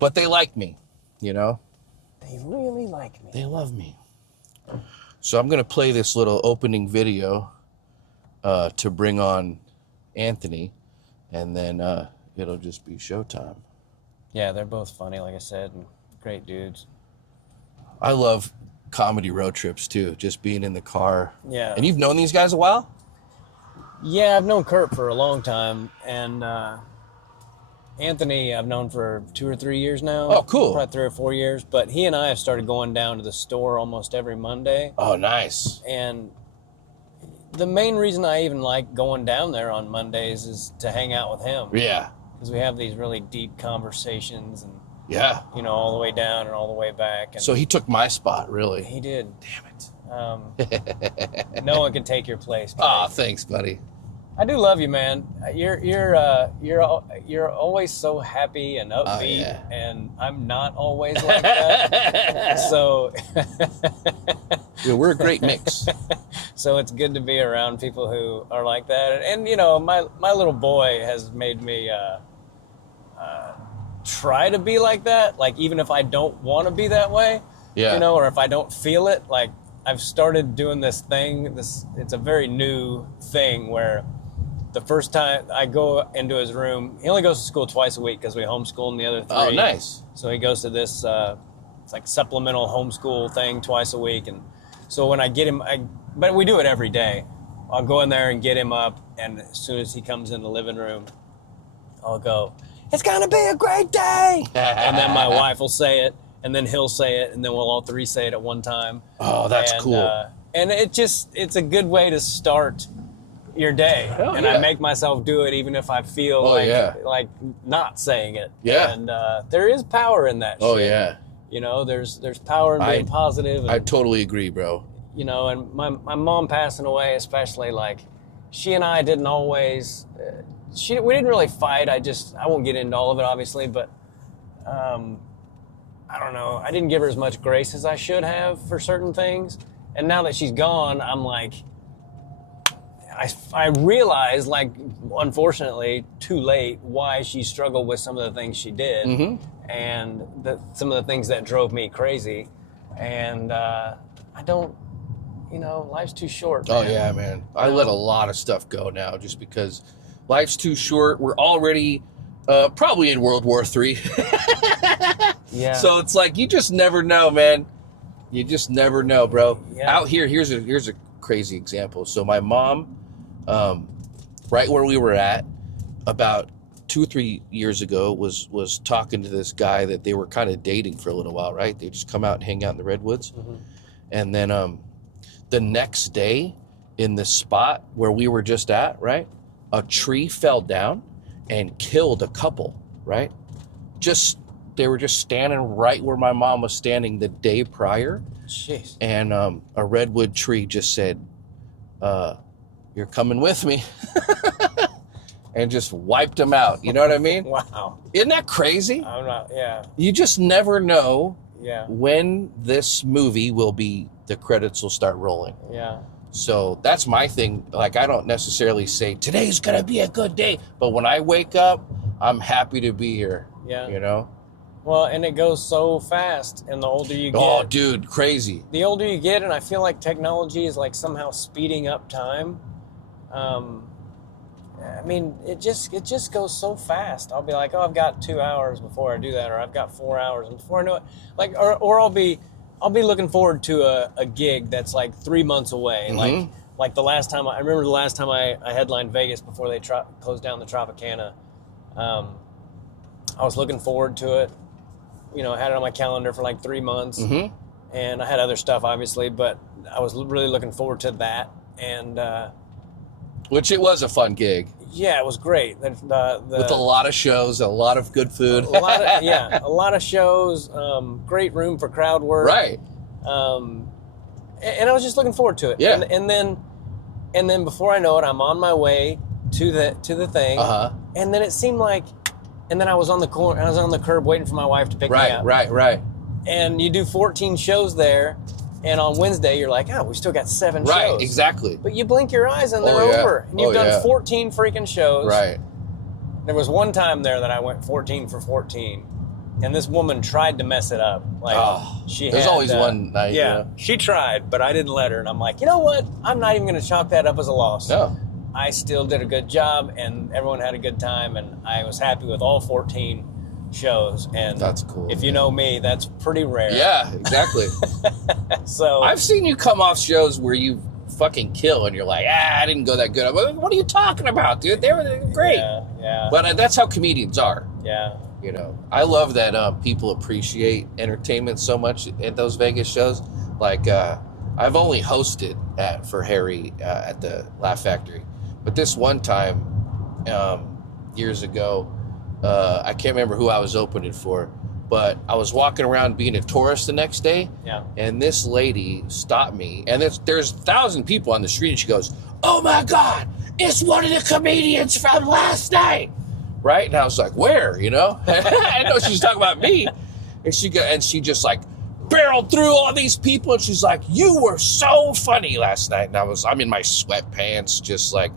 But they like me, you know? They really like me. They love me. So I'm going to play this little opening video to bring on Anthony, and then it'll just be showtime. Yeah, they're both funny, like I said, and great dudes. I love comedy road trips, too, just being in the car. Yeah. And you've known these guys a while? Yeah, I've known Kurt for a long time, and Anthony I've known for 2 or 3 years now. Oh, cool. Probably 3 or 4 years, but he and I have started going down to the store almost every Monday. Oh, nice. And the main reason I even like going down there on Mondays is to hang out with him. Yeah. Because we have these really deep conversations, and Yeah. you know, all the way down and all the way back. And So he took my spot, really. he did. Damn it. No one can take your place. Aw, thanks, buddy. I do love you, man. You're always so happy and upbeat, yeah. and I'm not always like that. So, Yeah, we're a great mix. so it's good to be around people who are like that. And you know, my little boy has made me try to be like that. Like even if I don't want to be that way, Yeah. you know, or if I don't feel it, like I've started doing this thing. It's a very new thing where the first time I go into his room, he only goes to school twice a week because we homeschool him the other 3. Oh, nice. So he goes to this, it's like supplemental homeschool thing twice a week. And so when I get him, but we do it every day. I'll go in there and get him up. And as soon as he comes in the living room, I'll go, "It's going to be a great day." And then my wife will say it, and then he'll say it, and then we'll all 3 say it at one time. Oh, that's cool. And it's a good way to start your day. Hell and yeah. I make myself do it even if I feel like not saying it. Yeah. And there is power in that Oh, shit. yeah. You know, there's power in being positive. And, I totally agree, bro. you know, and my mom passing away especially, like, she and I didn't always... we didn't really fight. I won't get into all of it, obviously, but I don't know. I didn't give her as much grace as I should have for certain things. And now that she's gone, I'm like... I realized, like, unfortunately, too late, why she struggled with some of the things she did, and some of the things that drove me crazy. And I don't life's too short. Oh Man. yeah, man. I let a lot of stuff go now just because life's too short. We're already probably in World War III. Yeah. So it's like you just never know, man. You just never know, bro. Yeah. Out here, here's a crazy example. So my mom, right where we were at, about 2 or 3 years ago, was talking to this guy that they were kind of dating for a little while, right? They just come out and hang out in the Redwoods. Mm-hmm. And then the next day in the spot where we were just at, right? A tree fell down and killed a couple, right? They were just standing right where my mom was standing the day prior. Jeez. And a redwood tree just said, you're coming with me. And just wiped them out. You know what I mean? Wow. Isn't that crazy? I'm not, yeah. You just never know Yeah. when this movie the credits will start rolling. Yeah. So that's my thing. Like, I don't necessarily say today's going to be a good day, but when I wake up, I'm happy to be here. Yeah. You know? Well, and it goes so fast, and the older you get. Oh, dude, crazy. The older you get, and I feel like technology is like somehow speeding up time. I mean, it just goes so fast. I'll be like, oh, I've got 2 hours before I do that, or I've got 4 hours, and before I know it, like, or I'll be looking forward to a gig that's like 3 months away. Mm-hmm. Like the last time I remember the last time I headlined Vegas before they closed down the Tropicana. I was looking forward to it. I had it on my calendar for like 3 months, Mm-hmm. and I had other stuff obviously, but I was really looking forward to that. And Which it was a fun gig. yeah, it was great. With a lot of shows, a lot of good food. a lot of shows, great room for crowd work. Right. And I was just looking forward to it. Yeah. And then before I know it, I'm on my way to the thing. Uh-huh. And then it seemed like, and then I was on the curb waiting for my wife to pick me up. Right. And you do 14 shows there, and on Wednesday you're like, oh, we still got 7 shows. Right, exactly. But you blink your eyes and they're yeah. over. And you've done 14 freaking shows. Right. There was one time there that I went 14 for 14, and this woman tried to mess it up. Like, there's always one night. Yeah, she tried, but I didn't let her. And I'm like, you know what? I'm not even going to chalk that up as a loss. No. I still did a good job, and everyone had a good time, and I was happy with all 14 shows. And that's cool. If you know me, that's pretty rare. Yeah, exactly. So I've seen you come off shows where you fucking kill, and you're like, I didn't go that good. I'm like, what are you talking about, dude? They were great. Yeah. But that's how comedians are. Yeah. I love that people appreciate entertainment so much at those Vegas shows. Like, I've only hosted for Harry at the Laugh Factory. But this one time, years ago, I can't remember who I was opening for, but I was walking around being a tourist the next day, and this lady stopped me, and there's 1,000 people on the street, and she goes, oh my God, it's one of the comedians from last night, right? And I was like, where, I know she was talking about me, and she just like barreled through all these people, and she's like, you were so funny last night, and I'm in my sweatpants, just like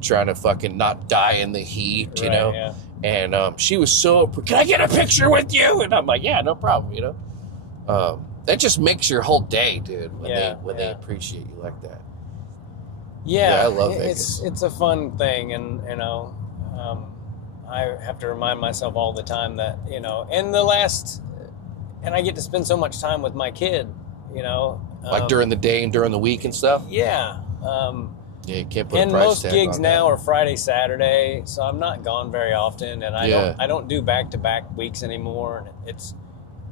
trying to fucking not die in the heat, Yeah. And she was so, can I get a picture with you? And I'm like, yeah, no problem, That just makes your whole day, dude, when they appreciate you like that. Yeah, I love Vegas. It's a fun thing, and I have to remind myself all the time that and I get to spend so much time with my kid, like during the day and during the week and stuff. Yeah. Yeah, you can't put a And price most tag gigs on now that. are Friday, Saturday, so I'm not gone very often, and I don't do back-to-back weeks anymore. And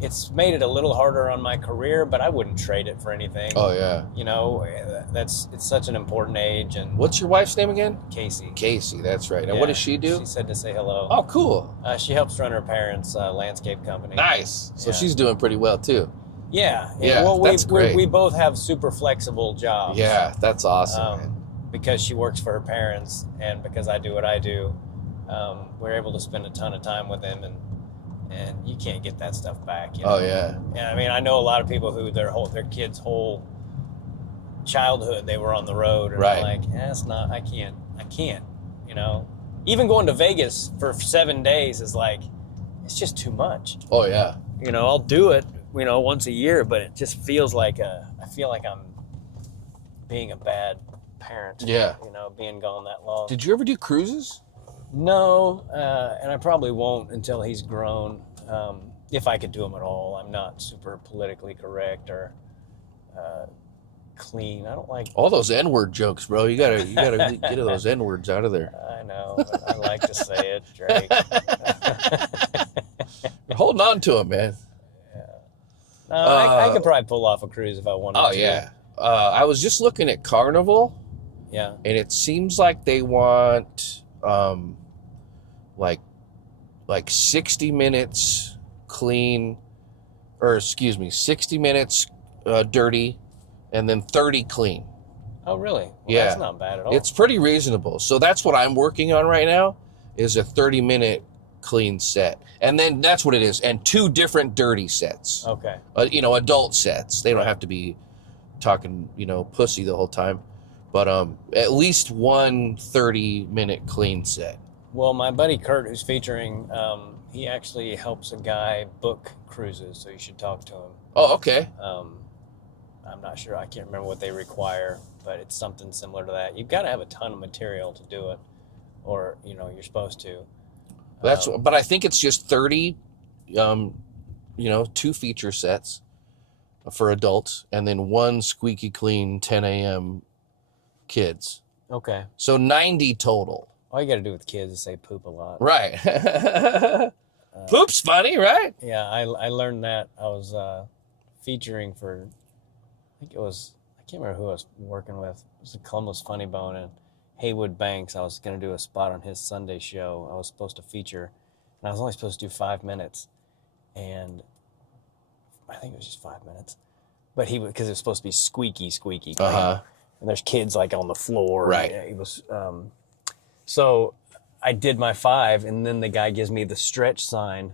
it's made it a little harder on my career, but I wouldn't trade it for anything. Oh yeah. It's such an important age. And what's your wife's name again? Casey. Casey, that's right. And what does she do? She said to say hello. Oh, cool. She helps run her parents' landscape company. Nice. So Yeah. she's doing pretty well too. Yeah. Yeah, Well, that's great. we both have super flexible jobs. Yeah, that's awesome, man. Because she works for her parents, and because I do what I do, we're able to spend a ton of time with them, and you can't get that stuff back. Oh yeah. And I mean, I know a lot of people who their kids' whole childhood they were on the road, and Right. I'm like, it's not. I can't. Even going to Vegas for 7 days is like, it's just too much. Oh yeah. I'll do it, once a year, but it just feels like I feel like I'm being a bad parent. Yeah. You know, being gone that long. Did you ever do cruises? No, and I probably won't until he's grown. If I could do them at all. I'm not super politically correct or clean. I don't like all those N-word jokes, bro. You gotta get those N-words out of there. I know, but I like to say it, Drake. You're holding on to them, man. No, I could probably pull off a cruise if I wanted to. Oh yeah. I was just looking at Carnival. Yeah. And it seems like they want like 60 minutes clean, or excuse me, 60 minutes dirty, and then 30 clean. Oh, really? Well, Yeah. That's not bad at all. It's pretty reasonable. So that's what I'm working on right now, is a 30-minute clean set. And then that's what it is. And 2 different dirty sets. Okay. Adult sets. They don't have to be talking, pussy the whole time. But at least one 30-minute clean set. Well, my buddy Kurt, who's featuring, he actually helps a guy book cruises, so you should talk to him. Oh, okay. I'm not sure. I can't remember what they require, but it's something similar to that. You've got to have a ton of material to do it, or, you're supposed to. But I think it's just 30, 2 feature sets for adults, and then 1 squeaky clean 10 a.m. kids. Okay. So 90 total. All you got to do with kids is say poop a lot. Right. Poop's funny, right? Yeah, I learned that. I was featuring for, I can't remember who I was working with. It was a Columbus Funny Bone and Haywood Banks. I was going to do a spot on his Sunday show. I was supposed to feature, and I was only supposed to do 5 minutes. And I think it was just 5 minutes. But because it was supposed to be squeaky clean. Uh-huh. And there's kids like on the floor. Right. And it was, so I did my 5, and then the guy gives me the stretch sign.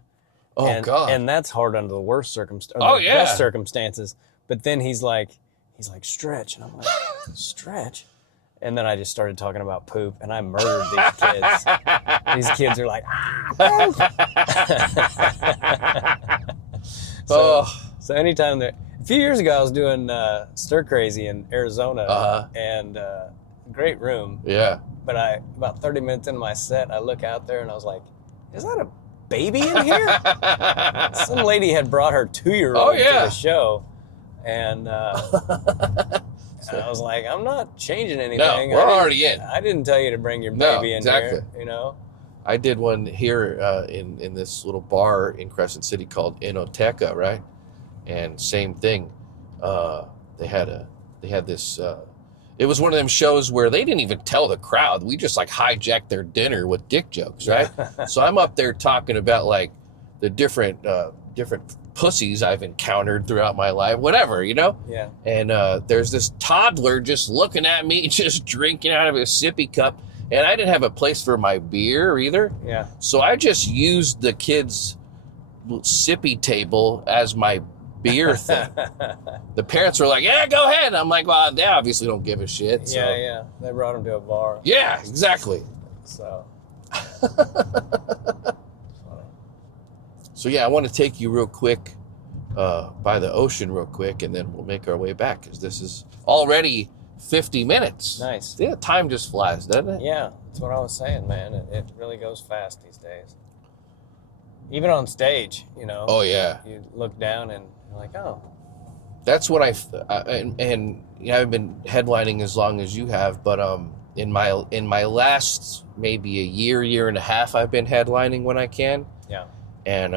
Oh, God. And that's hard under the worst circumstances. Oh, yeah. Best circumstances. But then he's like, stretch. And I'm like, stretch? And then I just started talking about poop, and I murdered these kids. These kids are like, poop. So anytime a few years ago, I was doing Stir Crazy in Arizona, and great room. Yeah. But about 30 minutes into my set, I look out there, and I was like, is that a baby in here? Some lady had brought her 2-year-old to the show, and I was like, I'm not changing anything. No, we're already in. I didn't tell you to bring your baby in here, I did one here in this little bar in Crescent City called Inoteca, right? And same thing. They had this. It was one of them shows where they didn't even tell the crowd. We just like hijacked their dinner with dick jokes, right? So I'm up there talking about like the different pussies I've encountered throughout my life, whatever, Yeah. And there's this toddler just looking at me, just drinking out of his sippy cup. And I didn't have a place for my beer either. Yeah. So I just used the kids' sippy table as my beer thing. The parents were like, yeah, go ahead. I'm like, well, they obviously don't give a shit. So. Yeah. They brought him to a bar. Yeah, exactly. So. So yeah, I want to take you real quick by the ocean real quick, and then we'll make our way back, because this is already 50 minutes. Nice. Yeah, time just flies, doesn't it? Yeah, that's what I was saying, man. It really goes fast these days. Even on stage, Oh yeah. You look down and you're like, oh. That's what and I've been headlining as long as you have, but in my last maybe a year and a half, I've been headlining when I can. Yeah. And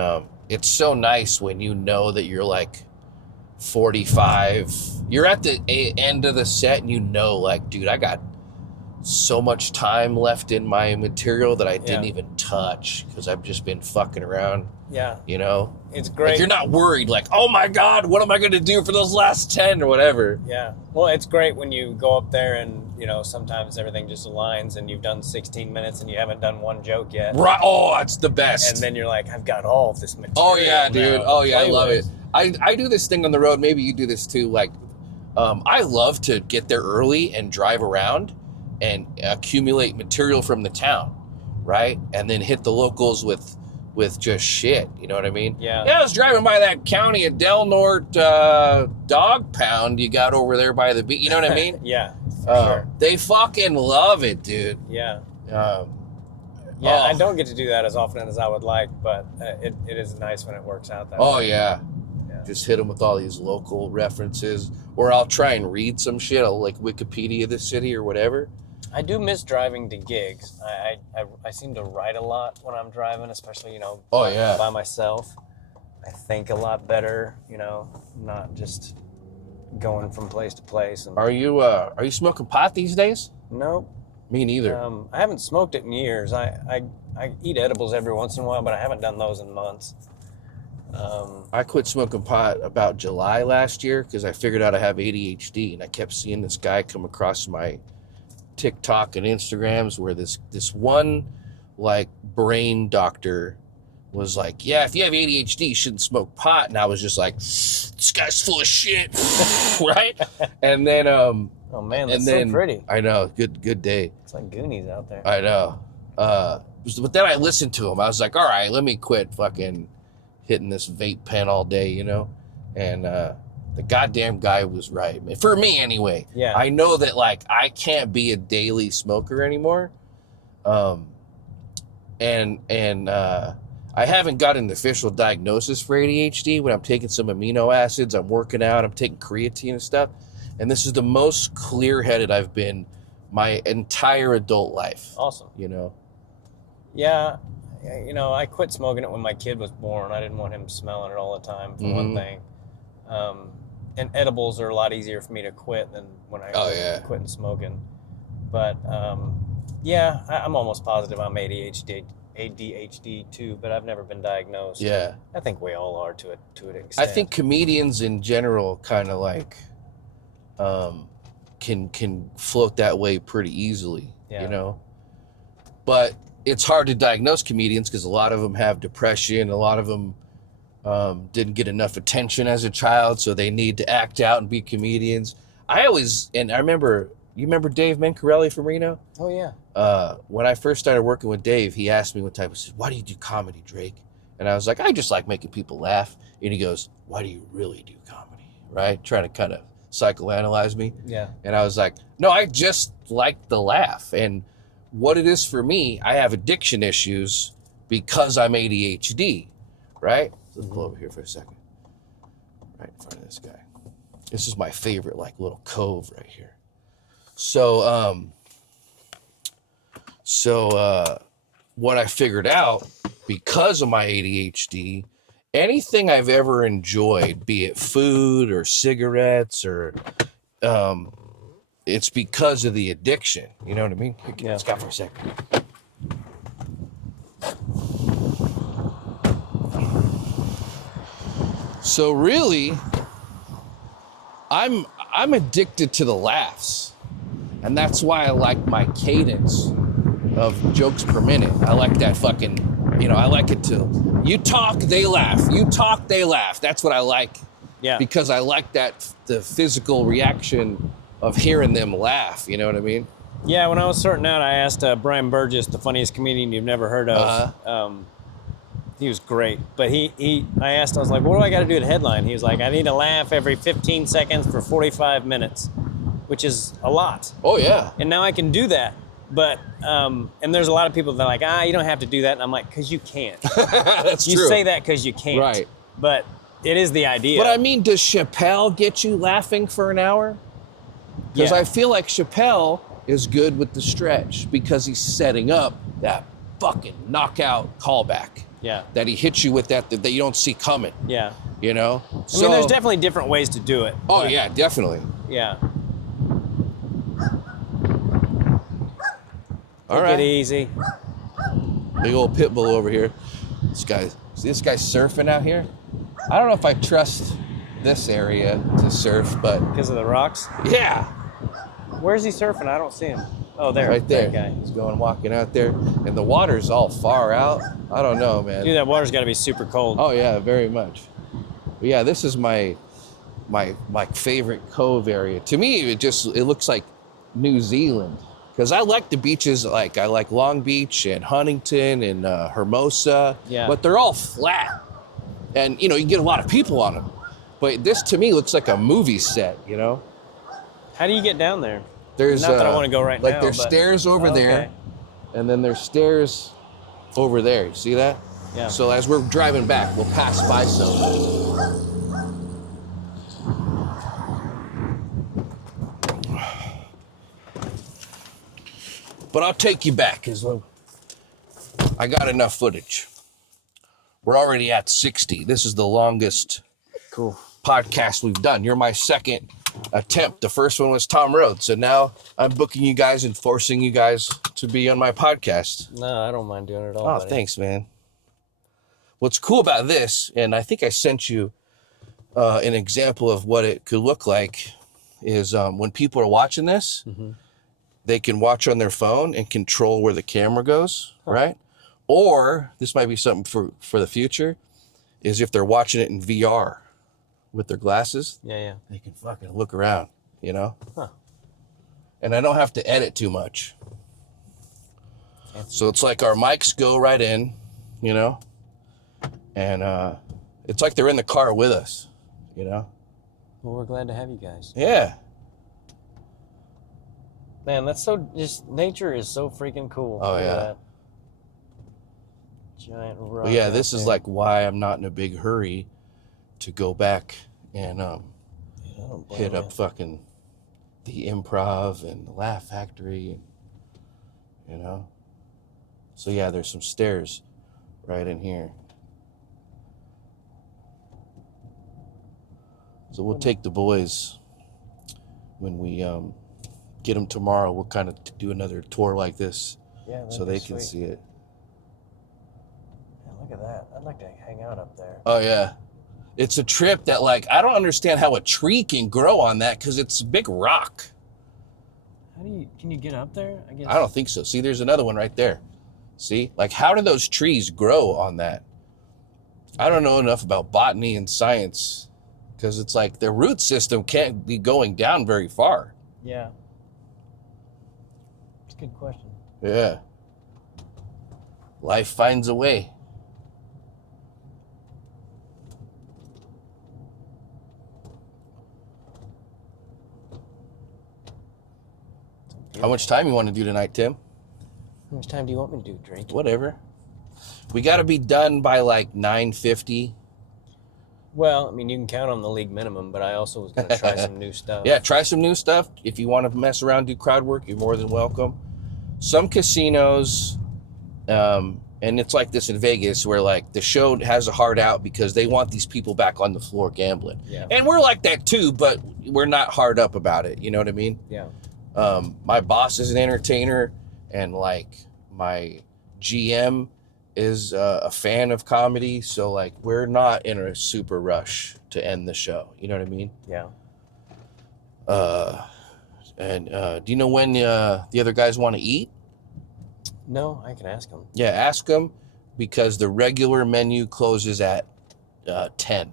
it's so nice when you know that you're like 45. You're at the end of the set, and like, dude, I got so much time left in my material that I didn't even touch, because I've just been fucking around. Yeah. It's great. Like, you're not worried, like, oh my God, what am I going to do for those last 10 or whatever? Yeah. Well, it's great when you go up there and, sometimes everything just aligns and you've done 16 minutes and you haven't done one joke yet. Right. Oh, it's the best. And then you're like, I've got all of this material. Oh, yeah, dude. Oh, yeah, I love with. it. I do this thing on the road. Maybe you do this too. Like, I love to get there early and drive around and accumulate material from the town, right? And then hit the locals with with just shit. You know what I mean? Yeah. I was driving by that county of Del Norte dog pound you got over there by the beach. You know what I mean? Yeah, for sure. They fucking love it, dude. Yeah. Yeah, I don't get to do that as often as I would like, but it is nice when it works out that way. Oh, yeah. Just hit them with all these local references. Or I'll try and read some shit, like Wikipedia of the city or whatever. I do miss driving to gigs. I seem to write a lot when I'm driving, especially, by myself. I think a lot better, not just going from place to place. And, are you smoking pot these days? Nope. Me neither. I haven't smoked it in years. I eat edibles every once in a while, but I haven't done those in months. I quit smoking pot about July last year because I figured out I have ADHD, and I kept seeing this guy come across my TikTok and Instagrams where this one like brain doctor was like, yeah, if you have ADHD, you shouldn't smoke pot. And I was just like, this guy's full of shit, right? And then oh man, that's so pretty. I know, good day. It's like Goonies out there. I know. But then I listened to him. I was like, all right, let me quit fucking hitting this vape pen all day, and the goddamn guy was right. For me, anyway. Yeah. I know that, like, I can't be a daily smoker anymore. And I haven't got an official diagnosis for ADHD. When I'm taking some amino acids, I'm working out, I'm taking creatine and stuff. And this is the most clear-headed I've been my entire adult life. Awesome. Yeah. I quit smoking it when my kid was born. I didn't want him smelling it all the time, for one thing. And edibles are a lot easier for me to quit than when I quit smoking. But, I'm almost positive I'm ADHD too, but I've never been diagnosed. Yeah. I think we all are to an extent. I think comedians in general kind of like can float that way pretty easily, But it's hard to diagnose comedians because a lot of them have depression. A lot of them didn't get enough attention as a child, so they need to act out and be comedians. I remember, you remember Dave Mencarelli from Reno? Oh, yeah. When I first started working with Dave, he asked me one time, he said, why do you do comedy, Drake? And I was like, I just like making people laugh. And he goes, why do you really do comedy? Right? Trying to kind of psychoanalyze me. Yeah. And I was like, no, I just like the laugh. And what it is for me, I have addiction issues because I'm ADHD, right? Let's pull over here for a second. Right in front of this guy. This is my favorite, like, little cove right here. So what I figured out, because of my ADHD, anything I've ever enjoyed, be it food or cigarettes or it's because of the addiction. You know what I mean? Here, let's go for a second. So really, I'm addicted to the laughs. And that's why I like my cadence of jokes per minute. I like that fucking, I like it to, you talk, they laugh. You talk, they laugh. That's what I like. Yeah. Because I like the physical reaction of hearing them laugh, you know what I mean? Yeah, when I was starting out, I asked Brian Burgess, the funniest comedian you've never heard of. He was great, but I asked, I was like, what do I got to do to headline? He was like, I need to laugh every 15 seconds for 45 minutes, which is a lot. Oh, yeah. And now I can do that. But, and there's a lot of people that are like, you don't have to do that. And I'm like, because you can't. That's you true. You say that because you can't. Right. But it is the idea. But I mean, does Chappelle get you laughing for an hour? Because I feel like Chappelle is good with the stretch because he's setting up that fucking knockout callback. Yeah. That he hits you with that you don't see coming. Yeah. I mean, there's definitely different ways to do it. Oh, yeah, definitely. Yeah. All right. Take it easy. Big old pit bull over here. This guy's surfing out here. I don't know if I trust this area to surf, but because of the rocks? Yeah. Where's he surfing? I don't see him. Oh, there. Right there. That guy. He's walking out there. And the water's all far out. I don't know, man. Dude, that water's got to be super cold. Oh, yeah, very much. But yeah, this is my favorite cove area. To me, it looks like New Zealand. Because I like the beaches, like I like Long Beach and Huntington and Hermosa, Yeah. but they're all flat. And, you know, you get a lot of people on them. But this, to me, looks like a movie set, you know? How do you get down there? There's Not that I want to go right like now. there's but, stairs over there, and then there's stairs over there. You see that? Yeah. So as we're driving back, we'll pass by some. But I'll take you back because I got enough footage. We're already at 60. This is the longest podcast we've done. You're my second attempt. The first one was Tom Rhodes. So now I'm booking you guys and forcing you guys to be on my podcast. No, I don't mind doing it all. Oh, buddy. thanks, man. What's cool about this, and I think I sent you an example of what it could look like, is when people are watching this, they can watch on their phone and control where the camera goes, right? Or this might be something for the future, is if they're watching it in VR with their glasses, they can fucking look around, you know? Huh. And I don't have to edit too much. So it's like our mics go right in, you know? And it's like they're in the car with us, you know? Well, we're glad to have you guys. Yeah. Man, that's so, just, nature is so freaking cool. Oh, Look at yeah. that. Giant rock. But yeah, this out is there. like why I'm not in a big hurry to go back and I don't blame hit up you. fucking the Improv and the Laugh Factory, and, you know? So yeah, there's some stairs right in here. So we'll take the boys when we get them tomorrow. We'll kind of do another tour like this Yeah, that'd so be they can sweet. see it. Man, look at that. I'd like to hang out up there. Oh yeah. It's a trip that, like, I don't understand how a tree can grow on that because it's a big rock. Can you get up there? I guess. I don't think so. See, there's another one right there. See? Like, how do those trees grow on that? I don't know enough about botany and science because it's like their root system can't be going down very far. Yeah. It's a good question. Yeah. Life finds a way. How much time you want to do tonight, Tim? How much time do you want me to do, Drake? Whatever. We got to be done by like 9:50. Well, I mean, you can count on the league minimum, but I also was going to try some new stuff. Yeah, try some new stuff. If you want to mess around, do crowd work, you're more than welcome. Some casinos, and it's like this in Vegas, where like the show has a hard out because they want these people back on the floor gambling. Yeah. And we're like that too, but we're not hard up about it. You know what I mean? Yeah. My boss is an entertainer, and like my GM is a fan of comedy, so like we're not in a super rush to end the show. You know what I mean? Yeah. And do you know when the other guys want to eat? No, I can ask them. Yeah, ask them, because the regular menu closes at 10,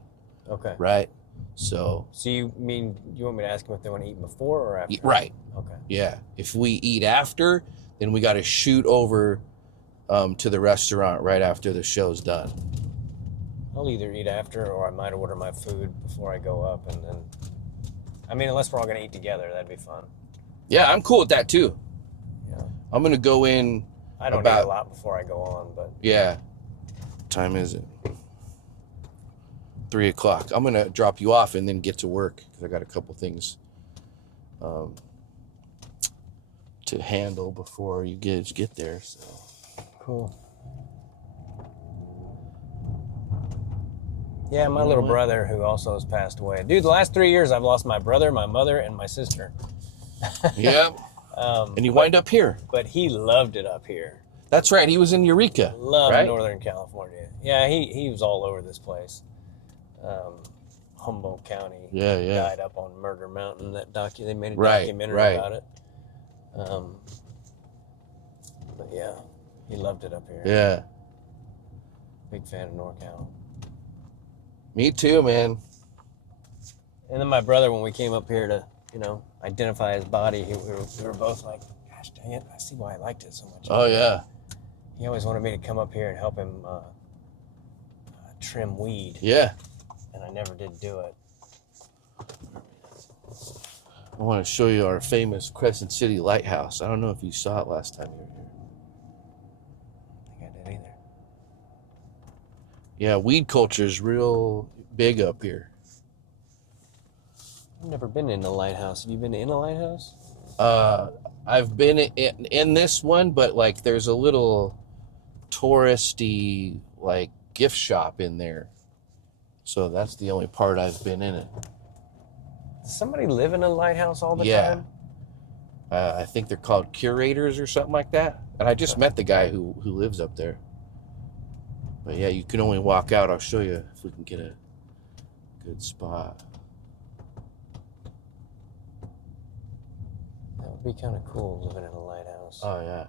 Okay. right? So So you want me to ask them if they want to eat before or after? right, Okay. yeah. If we eat after, then we got to shoot over to the restaurant right after the show's done. I'll either eat after or I might order my food before I go up, and then, I mean, unless we're all going to eat together, that'd be fun. Yeah, I'm cool with that too. Yeah. I'm gonna go in. I don't About- eat a lot before I go on, but Yeah. What time is it? 3 o'clock. I'm gonna drop you off and then get to work because I got a couple things to handle before you get there. So cool. Yeah, my little brother, who also has passed away. Dude, the last 3 years I've lost my brother, my mother, and my sister. yeah. And you wind up here. But he loved it up here. That's right. He was in Eureka. Loved right? Northern California. Yeah, he was all over this place. Humboldt County. Yeah, yeah. Died up on Murder Mountain. They made a Right, documentary right. about it. But yeah, he loved it up here. Yeah. Big fan of NorCal. Me too, man. And then my brother, when we came up here to, identify his body, we were both like, God gosh dang it, I see why I liked it so much. Oh, yeah. He always wanted me to come up here and help him trim weed. Yeah. And I never did do it. I want to show you our famous Crescent City Lighthouse. I don't know if you saw it last time you were here. I think I did either. Yeah, weed culture is real big up here. I've never been in a lighthouse. Have you been in a lighthouse? I've been in this one, but like there's a little touristy like gift shop in there. So that's the only part I've been in it. Does somebody live in a lighthouse all the time? I think they're called curators or something like that. And I just met the guy who lives up there. But yeah, you can only walk out. I'll show you if we can get a good spot. That would be kind of cool, living in a lighthouse. Oh, yeah.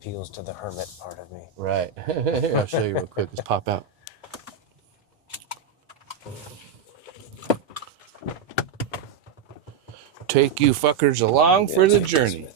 Appeals to the hermit part of me. Right. Here, I'll show you real quick. Let's pop out. Take you fuckers along for the journey.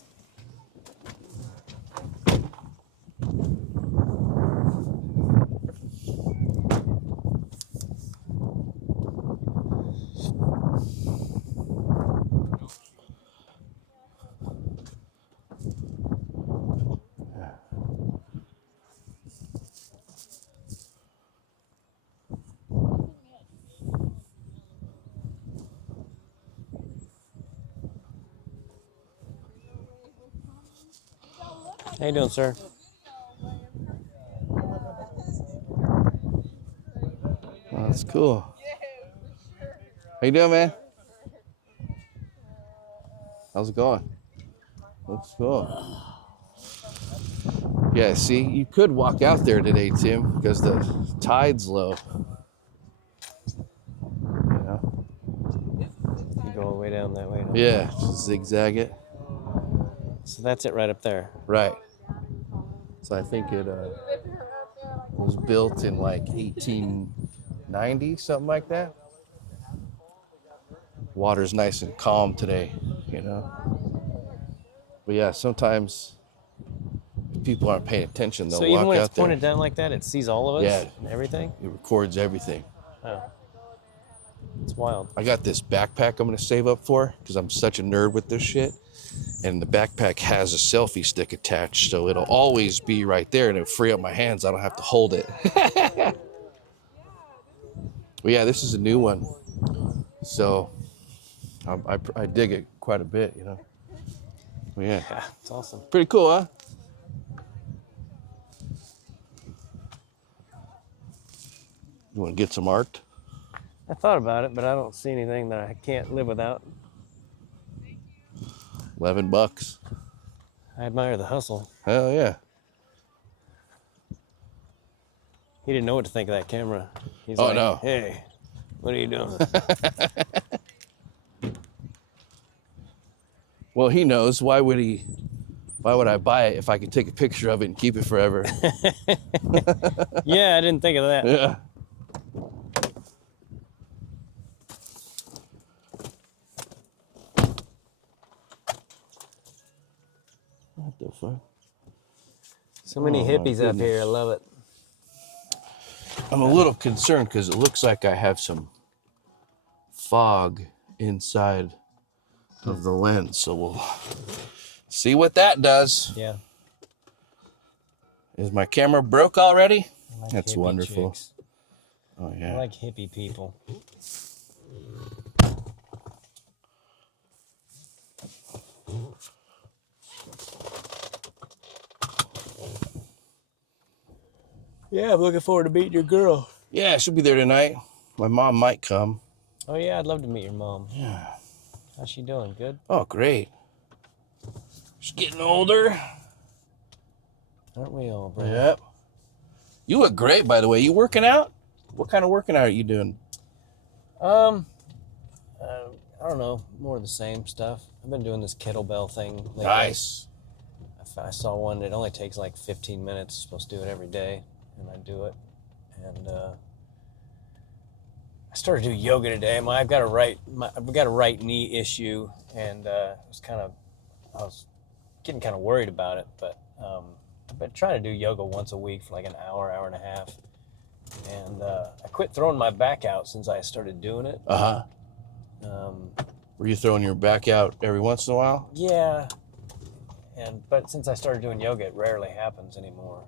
How you doing, sir? Oh, that's cool. How you doing, man? How's it going? Looks cool. Yeah, see, you could walk out there today, Tim, because the tide's low. You know? You go all the way down that way. Yeah, just zigzag it. So that's it right up there. Right. So I think it was built in like 1890, something like that. Water's nice and calm today, you know. But yeah, sometimes if people aren't paying attention, they'll So walk even when out it's pointed there. down like that, it sees all of us Yeah. and everything? It records everything. Oh. It's wild. I got this backpack I'm going to save up for because I'm such a nerd with this shit. And the backpack has a selfie stick attached, so it'll always be right there and it'll free up my hands. I don't have to hold it. But yeah, this is a new one. So I dig it quite a bit, you know. But yeah, Yeah, it's awesome. pretty cool, huh? You want to get some art? I thought about it, but I don't see anything that I can't live without. $11. I admire the hustle. Hell yeah. He didn't know what to think of that camera. He's Oh, like, no. Hey, what are you doing? Well, he knows. Why would I buy it if I could take a picture of it and keep it forever? Yeah, I didn't think of that. Yeah. What the fuck? So many Oh, my hippies up here. I goodness. love it. I'm a little concerned because it looks like I have some fog inside of the lens, so we'll see what that does. Yeah. Is my camera broke already? I like That's hippie wonderful. chicks. Oh I yeah. like hippie people. Yeah, I'm looking forward to meeting your girl. Yeah, she'll be there tonight. My mom might come. Oh yeah, I'd love to meet your mom. Yeah. How's she doing? Good? Oh, great. She's getting older. Aren't we all, bro? Yep. You look great, by the way. You working out? What kind of working out are you doing? I don't know. More of the same stuff. I've been doing this kettlebell thing lately. Nice. I saw one. It only takes like 15 minutes. You're supposed to do it every day, and I do it. And I started to do yoga today. I've got a right knee issue, and I was getting kind of worried about it, but I've been trying to do yoga once a week for like an hour, hour and a half. And I quit throwing my back out since I started doing it. Were you throwing your back out every once in a while? Yeah. But since I started doing yoga, it rarely happens anymore.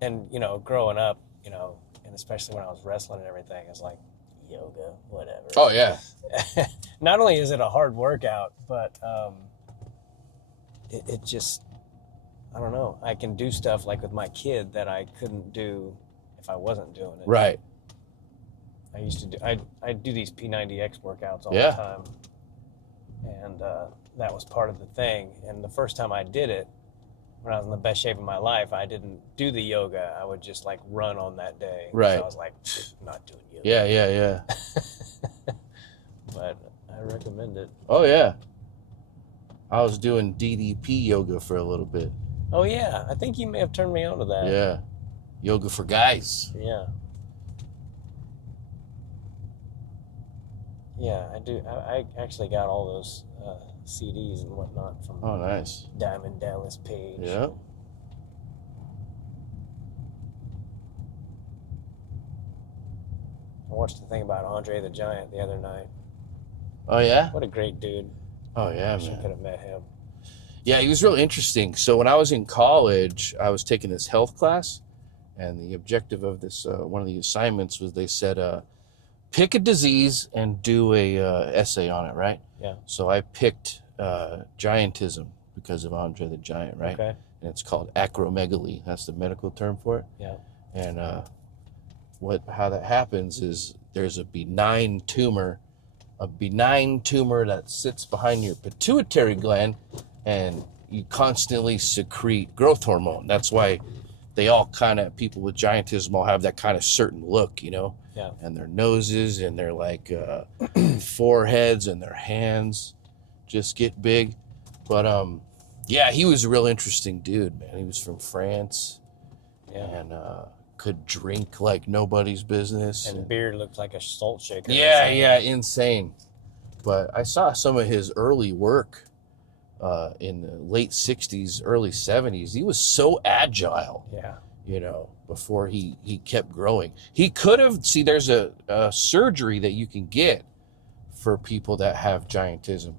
And, you know, growing up, you know, and especially when I was wrestling and everything, it's like, yoga, whatever. Oh, yeah. Not only is it a hard workout, but it just, I don't know. I can do stuff like with my kid that I couldn't do if I wasn't doing it. Right. I used to do, I do these P90X workouts all Yeah. the time. And that was part of the thing. And the first time I did it, when I was in the best shape of my life, I didn't do the yoga. I would just like run on that day. Right. So I was like, not doing yoga. Yeah. But I recommend it. Oh, yeah. I was doing DDP yoga for a little bit. Oh, yeah. I think you may have turned me on to that. Yeah. Yoga for guys. Yeah. Yeah, I do. I actually got all those CDs and whatnot from Oh, nice. Diamond Dallas Page. Yeah. I watched the thing about Andre the Giant the other night. Oh, yeah? What a great dude. Oh, yeah, I wish I man. could have met him. Yeah, he was really interesting. So when I was in college, I was taking this health class, and the objective of this, one of the assignments was they said, pick a disease and do a essay on it, right? Yeah. So I picked giantism because of Andre the Giant, right? Okay. And it's called acromegaly. That's the medical term for it. Yeah. And how that happens is there's a benign tumor that sits behind your pituitary gland, and you constantly secrete growth hormone. That's why they all people with giantism all have that kind of certain look, you know? Yeah. And their noses and their like foreheads and their hands just get big. But yeah, he was a real interesting dude, man. He was from France. Yeah. And could drink like nobody's business. And beard looked like a salt shaker. Yeah, insane. But I saw some of his early work in the late 60s, early 70s. He was so agile. Yeah. You know, before he kept growing. He could have, there's a surgery that you can get for people that have giantism,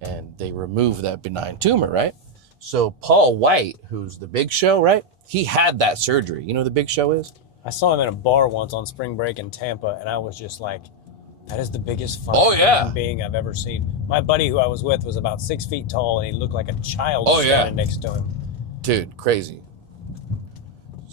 and they remove that benign tumor, right? So Paul White, who's the Big Show, right? He had that surgery. You know who the Big Show is? I saw him in a bar once on spring break in Tampa, and I was just like, that is the biggest human being I've ever seen. My buddy who I was with was about 6 feet tall, and he looked like a child standing next to him. Dude, crazy.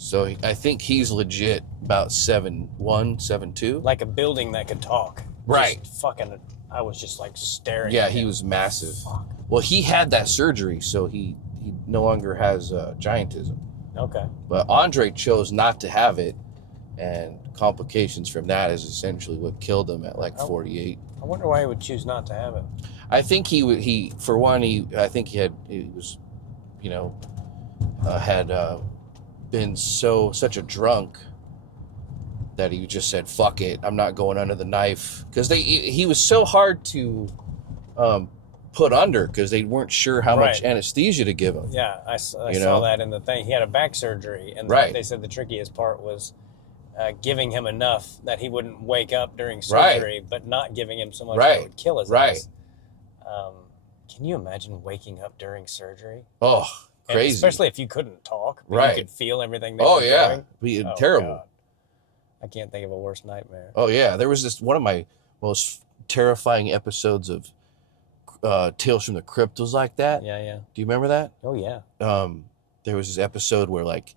So I think he's legit about 7'1", 7'2". Like a building that could talk. Right. Just fucking, I was just like staring Yeah, at him. he was massive. Fuck. Well, he had that surgery, so he no longer has giantism. Okay. But Andre chose not to have it, and complications from that is essentially what killed him at like 48. I wonder why he would choose not to have it. I think he was, you know, had been such a drunk that he just said, fuck it, I'm not going under the knife. Because he was so hard to put under because they weren't sure how much anesthesia to give him. Yeah, I saw that in the thing. He had a back surgery, and they said the trickiest part was giving him enough that he wouldn't wake up during surgery, but not giving him so much that it would kill his ass. Can you imagine waking up during surgery? Oh, crazy. And especially if you couldn't talk, but you could feel everything they were doing. Be terrible. God. I can't think of a worse nightmare. Oh, yeah. There was one of my most terrifying episodes of Tales from the Crypt was like that. Yeah. Do you remember that? Oh, yeah. There was this episode where like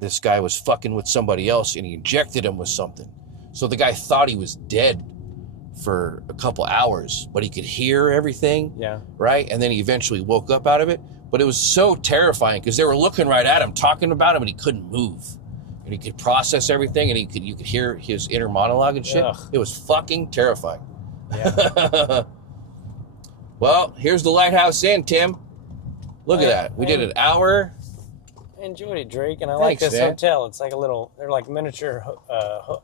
this guy was fucking with somebody else and he injected him with something. So the guy thought he was dead for a couple hours, but he could hear everything. Yeah. Right? And then he eventually woke up out of it. But it was so terrifying because they were looking right at him, talking about him, and he couldn't move. And he could process everything, and you could hear his inner monologue and shit. Ugh. It was fucking terrifying. Yeah. Well, here's the Lighthouse Inn, Tim. Look at that. We did an hour. enjoyed it, Drake, and I like Thanks, this man. hotel. It's like they're like miniature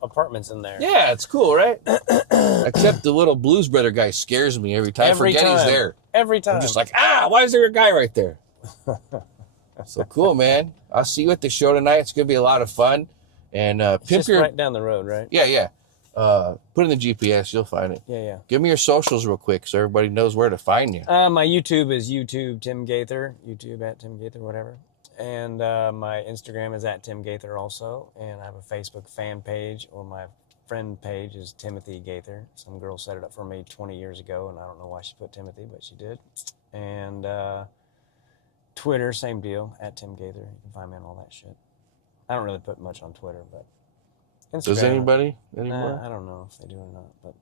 apartments in there. Yeah, it's cool, right? Except the little Blues Brother guy scares me every time. I forget he's there. Every time. I'm just like, why is there a guy right there? So cool, man. I'll see you at the show tonight. It's going to be a lot of fun. And It's pimp just your... right down the road, right? Yeah. Put in the GPS. You'll find it. Yeah. Give me your socials real quick so everybody knows where to find you. My YouTube is YouTube Tim Gaither, YouTube at Tim Gaither, whatever. And my Instagram is at Tim Gaither also. And I have a Facebook fan page, or my friend page is Timothy Gaither. Some girl set it up for me 20 years ago, and I don't know why she put Timothy, but she did. And Twitter, same deal, at Tim Gaither. You can find me on all that shit. I don't really put much on Twitter, but Instagram. Does anybody anymore? I don't know if they do or not, but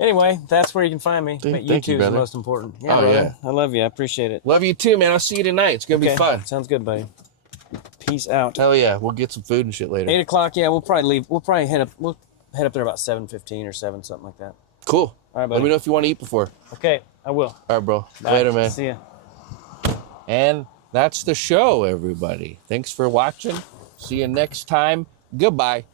anyway, that's where you can find me. But Thank you, YouTube is the brother. most important. Oh, brother. yeah. I love you. I appreciate it. Love you too, man. I'll see you tonight. It's going to be fun. Sounds good, buddy. Peace out. Hell yeah. We'll get some food and shit later. 8 o'clock. Yeah, we'll probably leave. We'll probably head up. We'll head up there about 7:15 or 7, something like that. Cool. All right, buddy. Let me know if you want to eat before. Okay, I will. All right, bro. Bye. Later, man. See ya. And that's the show, everybody. Thanks for watching. See you next time. Goodbye.